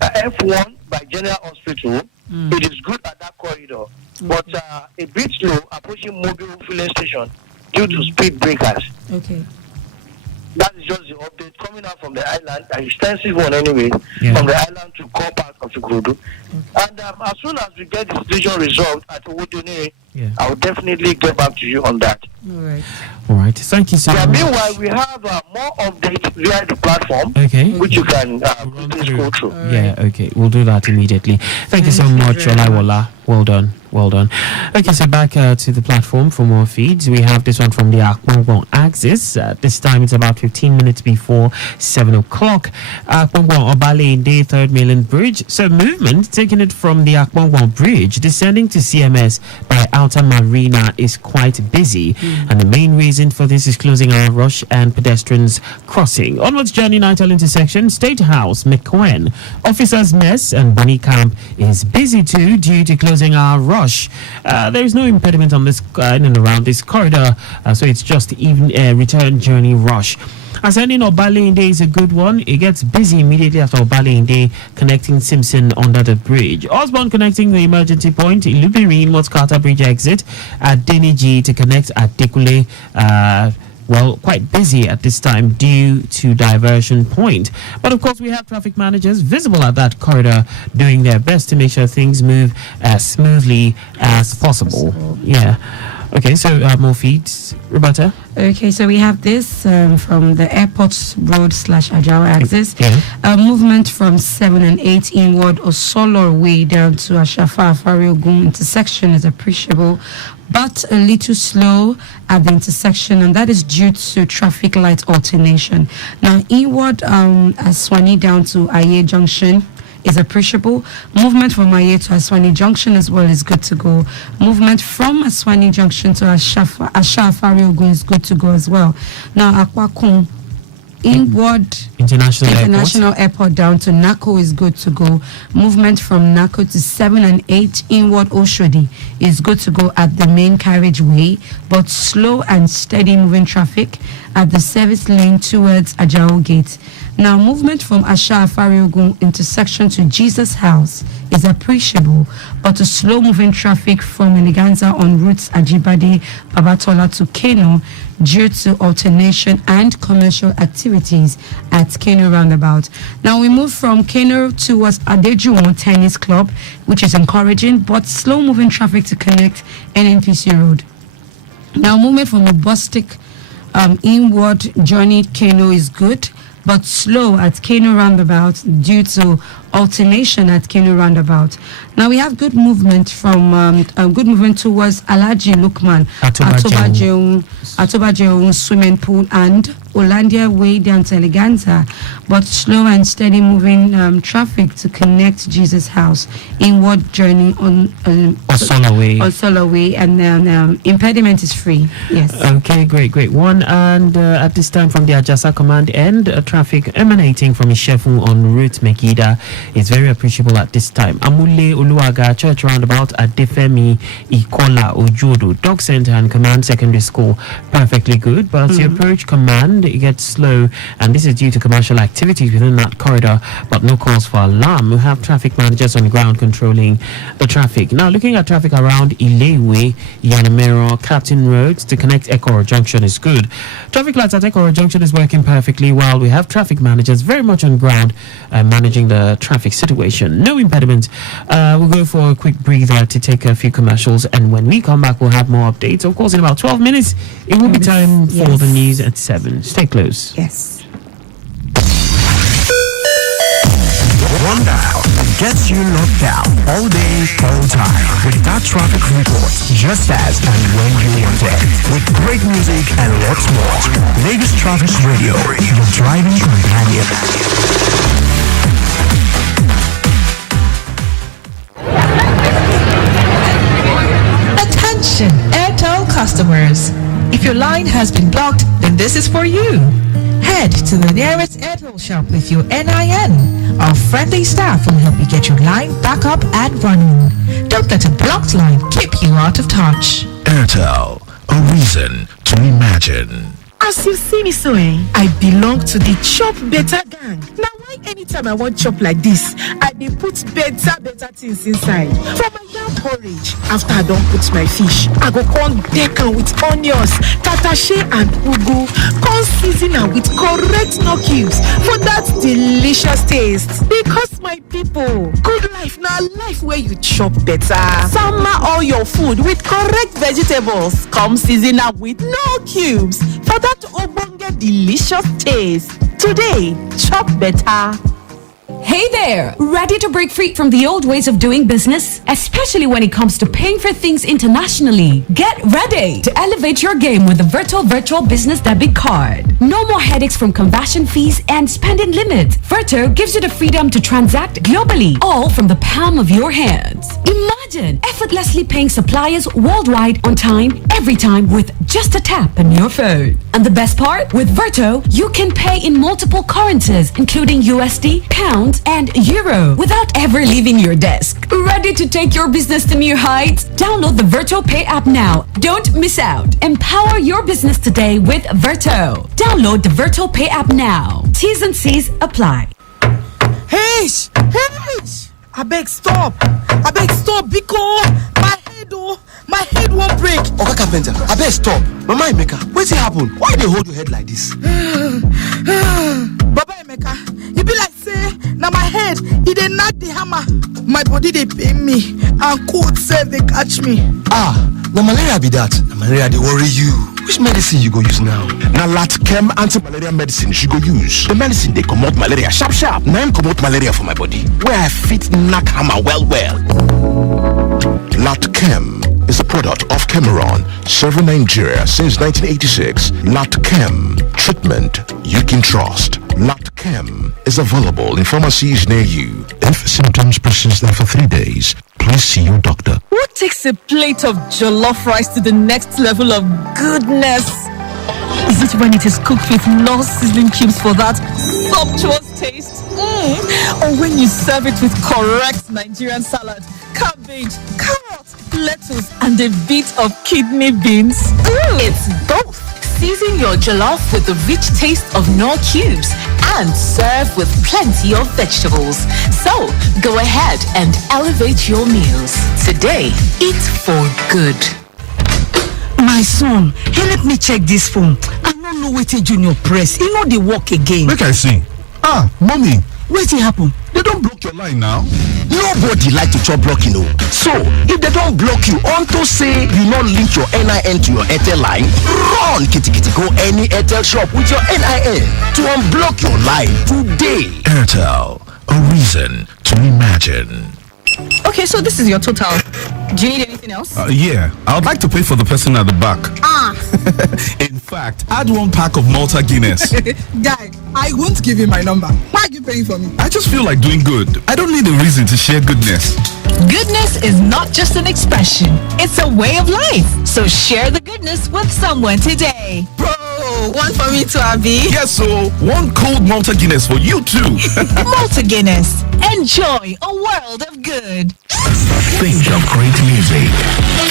F1 by General Hospital, it is good at that corridor, but a bit slow approaching mobile filling station due to speed breakers. Okay. That is just the update coming out from the island, an extensive one anyway, from the island to core part of Ikorodu. And as soon as we get the situation resolved at Owodone, I will definitely get back to you on that. All right. Thank you so much. Meanwhile, we have more updates via the platform, which you can quickly go through. Yeah, okay. We'll do that immediately. Thank you so much, Olaiwola. Well done. Well done. Okay, so back to the platform for more feeds. We have this one from the Akpongwon axis. This time it's about 15 minutes before 7 o'clock. Akpongwon Obale Day 3rd Mainland Bridge. So movement taking it from the Akpongwon Bridge, descending to CMS by Outer Marina is quite busy. And the main reason for this is closing our rush and pedestrians crossing. Onwards journey Nightel intersection, State House, McQueen, Officers Mess and Bunny Camp is busy too due to closing our rush. There is no impediment on this in and around this corridor, so it's just even return journey rush. Ascending Obalende is a good one. It gets busy immediately after Obalende, connecting Simpson under the bridge. Osborne connecting the emergency point, Ilubirin, Carter Bridge exit at Deniji to connect at Dekule. Quite busy at this time due to diversion point. But of course, we have traffic managers visible at that corridor doing their best to make sure things move as smoothly as possible. Yeah. Okay, so more feeds, Roberta. Okay, so we have this from the Airport Road / Ajawa axis. Movement from 7 and 8 inward Osolor way down to Ashafa Fariogun intersection is appreciable, but a little slow at the intersection, and that is due to traffic light alternation. Now, inward Aswani down to Aye Junction is appreciable. Movement from Aye to Aswani Junction as well is good to go. Movement from Aswani Junction to Ashafa Fariogun is good to go as well. Now, Akwakun Inward International Airport down to Nako is good to go. Movement from Nako to 7 and 8 Inward Oshodi is good to go at the main carriageway, but slow and steady moving traffic at the service lane towards Ajao Gate. Now, movement from Asha Afariogun intersection to Jesus House is appreciable, but a slow moving traffic from Eleganza on routes Ajibade, Babatola to Kano due to alternation and commercial activities at Kano roundabout. Now we move from Kano towards Adejuwon Tennis Club, which is encouraging, but slow moving traffic to connect NNPC Road. Now movement from Obostic inward journey Kano is good, but slow at Kano roundabout due to alternation at Kano roundabout. Now we have good movement from towards Alaji Lukman, Atobajeun swimming pool and Olandia Way down to Eleganza, but slow and steady moving traffic to connect Jesus House inward journey on Osola Way, and then impediment is free. Yes. Okay, great one. And at this time from the Ajasa command end, traffic emanating from Ishefu on route Megida is very appreciable at this time. Amule Uluaga Church roundabout at Defemi Ikola Ojodo Dog Center and Command Secondary School perfectly good, but as you approach command it gets slow, and this is due to commercial activities within that corridor, but no cause for alarm. We have traffic managers on the ground controlling the traffic. Now looking at traffic around Ilewe, Yanamero, Captain Roads to connect Ekoro Junction is good. Traffic lights at Ekoro Junction is working perfectly while we have traffic managers very much on ground managing the traffic situation. No impediment. We'll go for a quick breather to take a few commercials, and when we come back we'll have more updates. Of course, in about 12 minutes it will be time for the news at 7. Stay close. Yes. One dial gets you locked down all day, all time with that traffic report just as and when you want it. With great music and lots more. Lagos Traffic Radio, your driving companion. Attention, Airtel customers. If your line has been blocked, then this is for you. Head to the nearest Airtel shop with your NIN. Our friendly staff will help you get your line back up and running. Don't let a blocked line keep you out of touch. Airtel, a reason to imagine. As you see me so, I belong to the Chop Better gang. Now, why anytime I want chop like this, I dey put better things inside. From my yam porridge, after I don't put my fish, I go con deck am with onions, tatashe and ugu, con season am with correct no cubes for that delicious taste. Because my people, good life now life where you chop better. Summer all your food with correct vegetables. Come season up with no cubes for that obonge delicious taste. Today, chop better. Hey there! Ready to break free from the old ways of doing business? Especially when it comes to paying for things internationally. Get ready to elevate your game with the Virtual Business Debit Card. No more headaches from conversion fees and spending limits. Virto gives you the freedom to transact globally, all from the palm of your hands. Imagine effortlessly paying suppliers worldwide on time, every time with just a tap on your phone. And the best part? With Virto, you can pay in multiple currencies, including USD, pounds, and euro without ever leaving your desk. Ready to take your business to new heights? Download the Virto Pay app now. Don't miss out. Empower your business today with Virto. Download the Virto Pay app now. T's and C's apply. Hey! Abeg stop, because my head won't break. Oga Carpenter, abeg stop. Mama Emeka, wetin happen? Why dey hold your head like this? Baba Emeka, e be like say na my head e dey knack the hammer. My body dey pain me and cold sef dey catch me. Na malaria be that. Na malaria dey worry you. Which medicine you go use now? Na Latchem anti-malaria medicine she go use. The medicine dey comot malaria sharp. Na im comot malaria for my body, where I fit knack hammer well. Latchem is a product of Cameron, serving Nigeria since 1986. Latchem, treatment you can trust. Latchem is available in pharmacies near you. If symptoms persist after 3 days, please see your doctor. What takes a plate of jollof rice to the next level of goodness? Is it when it is cooked with no seasoning cubes for that sumptuous taste? Or when you serve it with correct Nigerian salad, cabbage, carrot, lettuce, and a bit of kidney beans? It's both. Season your jollof with the rich taste of Knorr cubes and serve with plenty of vegetables. So, go ahead and elevate your meals. Today, eat for good. My son, help me check this phone. I don't know what Junior press. You know they work again. Make I see. Ah, mommy. What happen? They don't block your line now. Nobody like to chop blocking, no. So, if they don't block you, unto say you not link your NIN to your Airtel line, run, kitty, go any Airtel shop with your NIN to unblock your line today. Airtel, a reason to imagine. Okay, so this is your total. Do you need anything else? Yeah, I would like to pay for the person at the back. In fact, add 1 pack of Malta Guinness. Guy, I won't give you my number. Why are you paying for me? I just feel like doing good. I don't need a reason to share goodness. Goodness is not just an expression, it's a way of life. So share the goodness with someone today. Bro, one for me too, Abby. Yes, so 1 cold Malta Guinness for you too. Malta Guinness. Enjoy a world of good. Think of great music.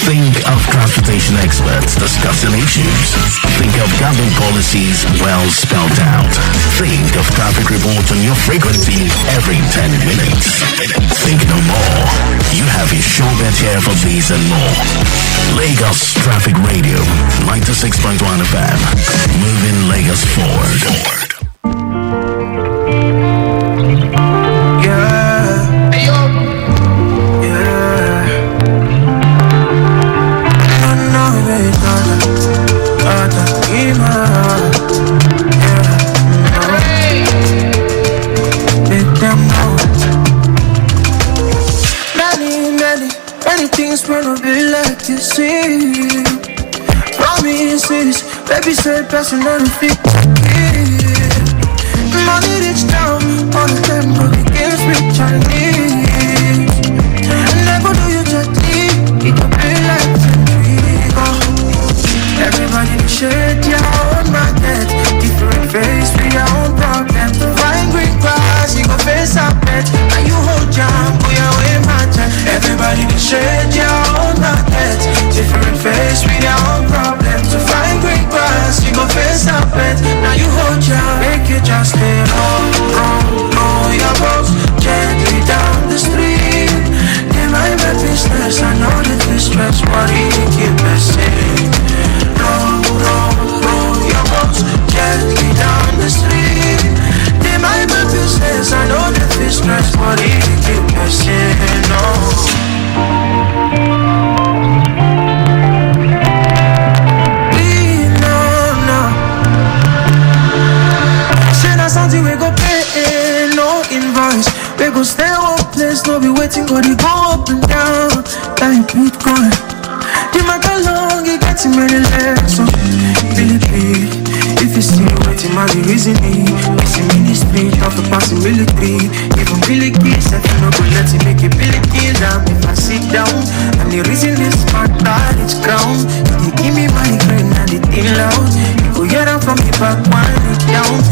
Think of transportation experts discussing issues. Think of government policies well spelled out. Think of traffic reports on your frequency every 10 minutes. Think no more. You have a show bet here for these and more. Lagos Traffic Radio, 96.1 FM. Moving Lagos forward. Things will be like you see. Promises, baby said passing on the feet. Money reach down, all the time go against me Chinese. And I go do you gently, it could be like everybody shade your own market. Different face for your own problem. To find green grass, you go face up it. And you hold jump, put your way matter. Everybody shade your own market. Different face with your own problem. To find green grass, you go face up it. Now you hold jump, make you just stay roll your boat gently down the street. They might be business, I know that this stress, what do you keep missing? Roll your boat gently down the street. They might be business, I know that this stress, what do you keep missing? Something we go pay, no invoice. We go stay one place, no be waiting, go to go up and down like Bitcoin. The matter long, it gets many legs. So, Billy, if you still waiting, might be reasoning. It's a ministry of the possibility. Even Billy Keys, I feel no good, let him make it Billy Keys down. If I sit down, and the reason is my God, it's ground. You give me my grain and it in loud. You go get up from the back, wind it down.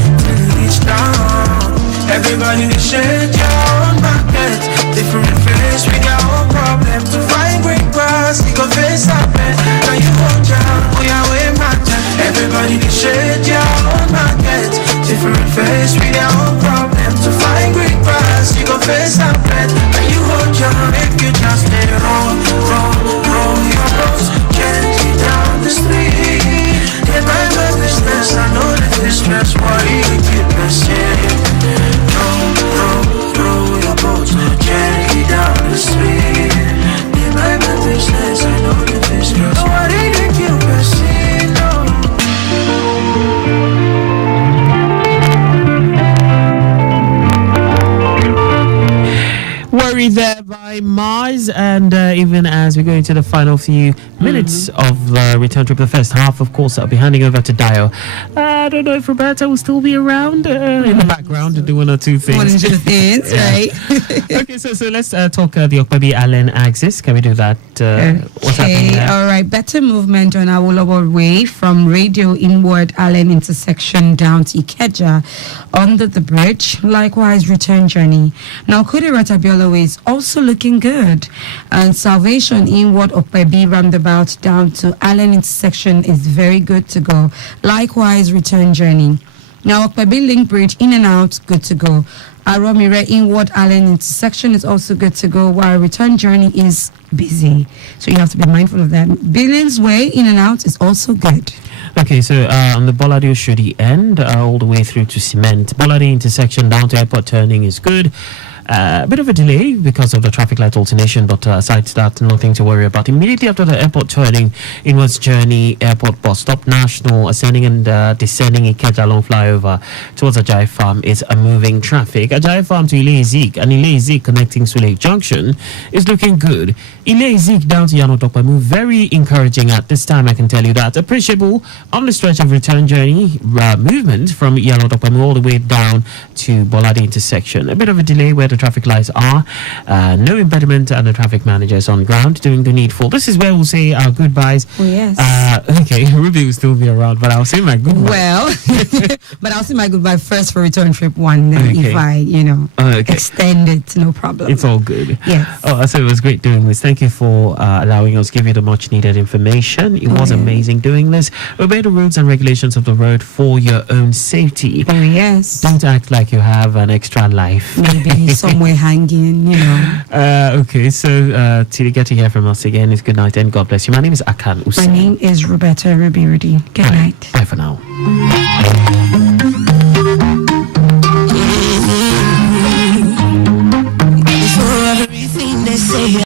Down. Everybody they shade your own market. Different face with your own problem. To find great grass, you go face up it. Now you hold down, oh yeah, way matter. Everybody they shade your own market. Different face with your own problem. To find great grass, you go face up it. Now you hold down, if you just let it roll your boat gently down the street. They might be business, I know that this stress, why you keep missing? Roll your boat gently down the street. They might be business, I know that this stress, why you keep missing? Worry there by Mars, and even as we go into the final few minutes of return trip, the first half, of course, I'll be handing over to Dio. don't know if Roberta will still be around in the background to do one or two things. One or two things, right? Okay, so let's talk the Okpiaifoh Allen axis. Can we do that? What's happening there? All right. Better movement on Awolowo Way from Radio Inward Allen intersection down to Ikeja under the bridge. Likewise, return journey. Now, Kudira Tabiola Way is also looking good. And Salvation Inward Okpiaifoh roundabout down to Allen intersection is very good to go. Likewise, return journey. Now, Okpiaifoh Link Bridge in and out, good to go. Aromire Inward Allen intersection is also good to go, while return journey is busy. So you have to be mindful of that. Billings Way in and out is also good. Okay, so on the Bolade Oshodi end, all the way through to Cement. Bolade intersection down to airport turning is good. A bit of a delay because of the traffic light alternation, but aside that, nothing to worry about. Immediately after the airport turning, inwards journey, airport bus stop, National, ascending and descending Ikeja long flyover towards Ajay Farm is a moving traffic. Ajay Farm to Ile Ezik and Ile Ezik connecting Sule Junction is looking good. Ile Ezik down to Yano Dokpamu, very encouraging at this time, I can tell you that. Appreciable on the stretch of return journey movement from Yano Dokpamu all the way down to Bolade intersection. A bit of a delay where the traffic lights are. No impediment, and the traffic managers on ground doing the needful. This is where we'll say our goodbyes. Oh, yes. Okay, Ruby will still be around, but I'll say my goodbye. Well, but I'll say my goodbye first for return trip one. Okay. If I, extend it, no problem. It's all good. Yes. Oh, so it was great doing this. Thank you for allowing us to give you the much needed information. It was amazing doing this. Obey the rules and regulations of the road for your own safety. Oh, yes. Don't act like you have an extra life. Maybe somewhere hanging, Okay, so till you get to hear from us again, it's good night and God bless you. My name is Akan Usen. My name is Roberta Ruby. Good night. Bye for now. Everything they say.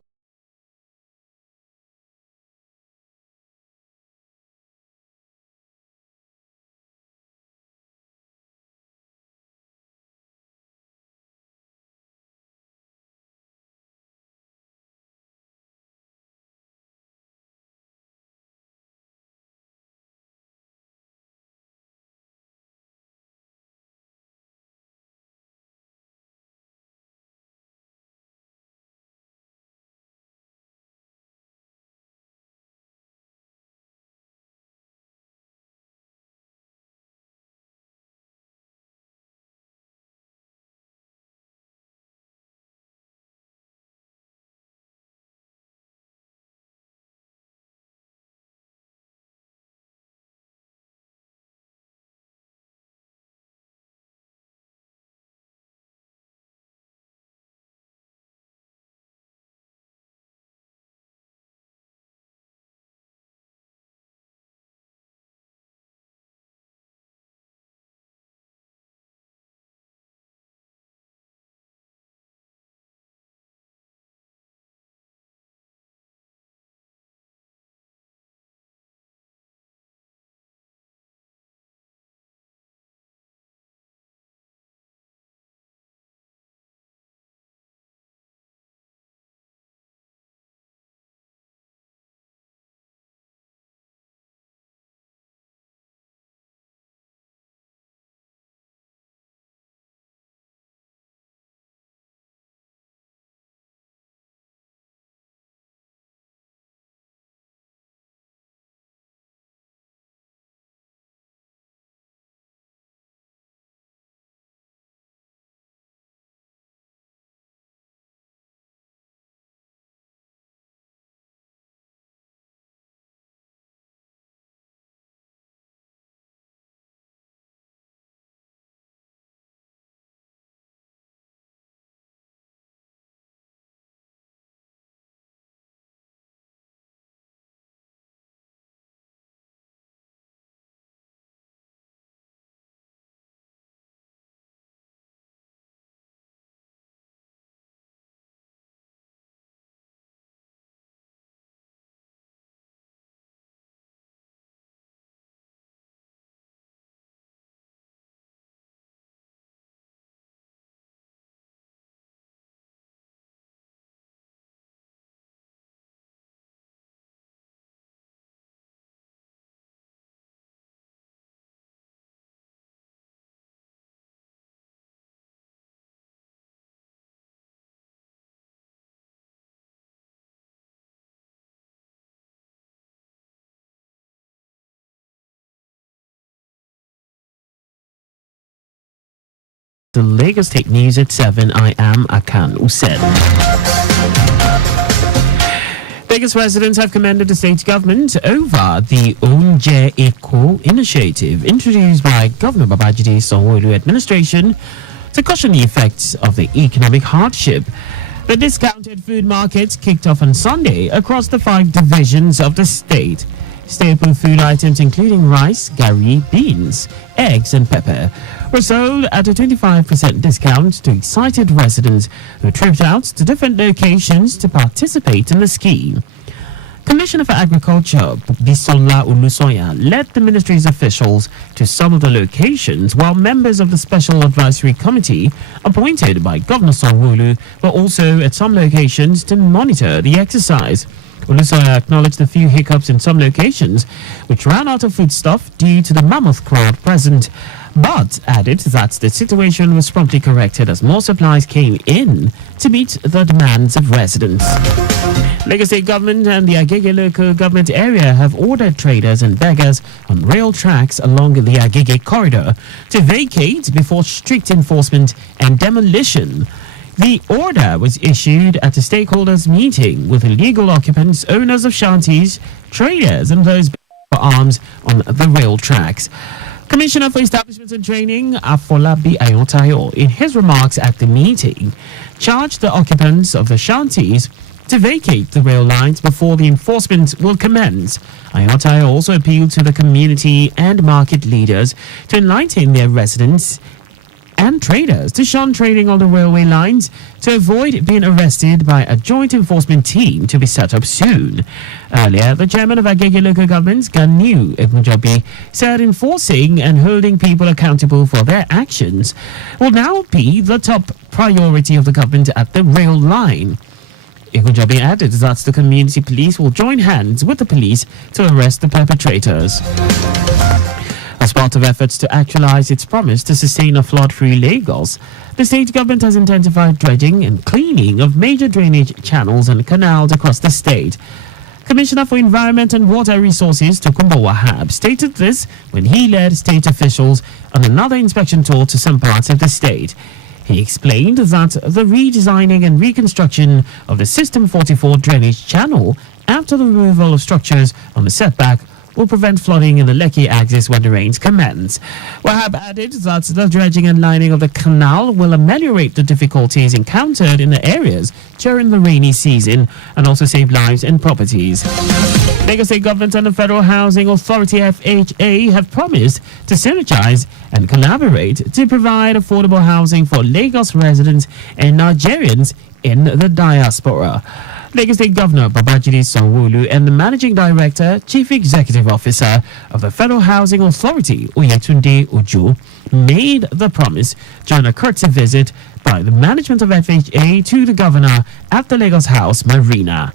The Lagos State News at 7. I am Akan Usen. Lagos residents have commended the state government over the Okpiaifoh initiative introduced by Governor Babajide Sanwo-Olu administration to cushion the effects of the economic hardship. The discounted food market kicked off on Sunday across the 5 divisions of the state. Staple food items including rice, gari, beans, eggs and pepper were sold at a 25% discount to excited residents who trooped out to different locations to participate in the scheme. Commissioner for Agriculture Bisola Olusoya led the ministry's officials to some of the locations, while members of the Special Advisory Committee appointed by Governor Sanwo-Olu were also at some locations to monitor the exercise. Olusoya acknowledged a few hiccups in some locations, which ran out of foodstuff due to the mammoth crowd present, but added that the situation was promptly corrected as more supplies came in to meet the demands of residents. Lagos State Government and the Agege local government area have ordered traders and beggars on rail tracks along the Agege corridor to vacate before strict enforcement and demolition. The order was issued at a stakeholders meeting with illegal occupants, owners of shanties, traders and those for arms on the rail tracks. Commissioner for Establishments and Training, Afolabi Ayotayo, in his remarks at the meeting, charged the occupants of the shanties to vacate the rail lines before the enforcement will commence. Ayotayo also appealed to the community and market leaders to enlighten their residents and traders to shun trading on the railway lines to avoid being arrested by a joint enforcement team to be set up soon. Earlier, the chairman of Agege local government, Akan Usen, said enforcing and holding people accountable for their actions will now be the top priority of the government at the rail line. Ikujabi added that the community police will join hands with the police to arrest the perpetrators. As part of efforts to actualize its promise to sustain a flood-free Lagos, the state government has intensified dredging and cleaning of major drainage channels and canals across the state. Commissioner for Environment and Water Resources, Tokunbo Wahab, stated this when he led state officials on another inspection tour to some parts of the state. He explained that the redesigning and reconstruction of the System 44 drainage channel after the removal of structures on the setback will prevent flooding in the Lekki axis when the rains commence. Wahab added that the dredging and lining of the canal will ameliorate the difficulties encountered in the areas during the rainy season and also save lives and properties. Lagos State Government and the Federal Housing Authority FHA have promised to synergize and collaborate to provide affordable housing for Lagos residents and Nigerians in the diaspora. Lagos State Governor Babajide Sanwo-Olu and the Managing Director, Chief Executive Officer of the Federal Housing Authority, Oyetunde Ojo, made the promise during a courtesy visit by the management of FHA to the governor at the Lagos House Marina.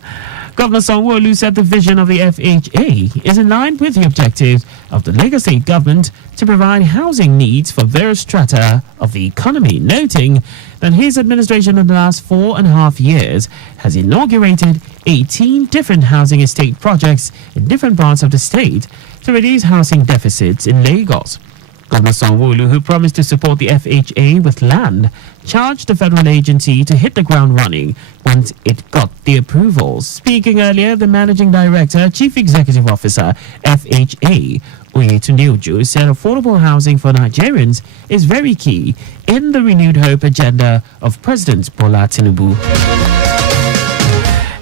Governor Sanwo-Olu said the vision of the FHA is in line with the objectives of the Lagos State Government to provide housing needs for various strata of the economy, noting that his administration in the last 4.5 years has inaugurated 18 different housing estate projects in different parts of the state to reduce housing deficits in Lagos. Governor Sanwo-Olu, who promised to support the FHA with land, charged the federal agency to hit the ground running once it got the approvals. Speaking earlier, the Managing Director, Chief Executive Officer, FHA, Oyetunde Ojo, said affordable housing for Nigerians is very key in the renewed hope agenda of President Bola Tinubu.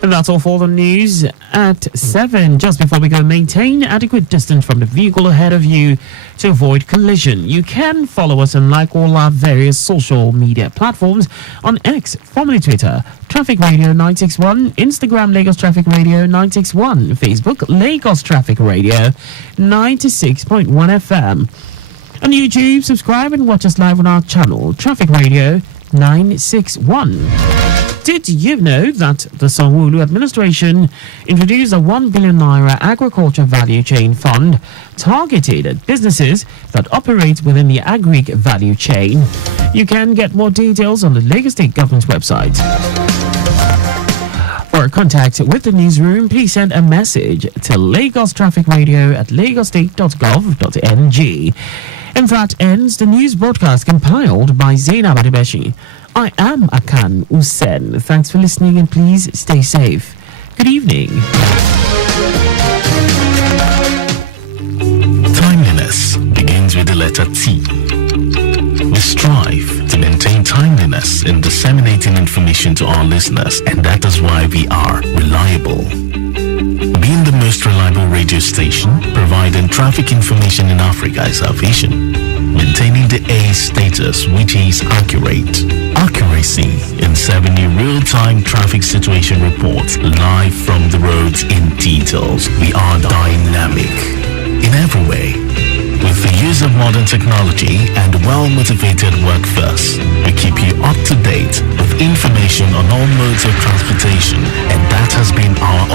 And that's all for the news at 7. Just before we go, maintain adequate distance from the vehicle ahead of you to avoid collision. You can follow us and like all our various social media platforms on X, formerly Twitter, Traffic Radio 961, Instagram Lagos Traffic Radio 961, Facebook Lagos Traffic Radio 96.1 FM. On YouTube, subscribe and watch us live on our channel, Traffic Radio 961. Did you know that the Sanwo-Olu administration introduced a 1 billion naira agriculture value chain fund targeted at businesses that operate within the agri value chain? You can get more details on the Lagos State Government website. For contact with the newsroom, please send a message to Lagos Traffic Radio at lagosstate.gov.ng. And that ends the news broadcast compiled by Zainab Adebeshi. I am Akan Usen. Thanks for listening and please stay safe. Good evening. Timeliness begins with the letter T. We strive to maintain timeliness in disseminating information to our listeners, and that is why we are reliable. Being the most reliable radio station, providing traffic information in Africa is our vision. Maintaining the A status, which is accurate. Accuracy in serving you real-time traffic situation reports live from the roads in details. We are dynamic in every way. With the use of modern technology and well-motivated workforce, we keep you up to date with information on all modes of transportation, and that has been our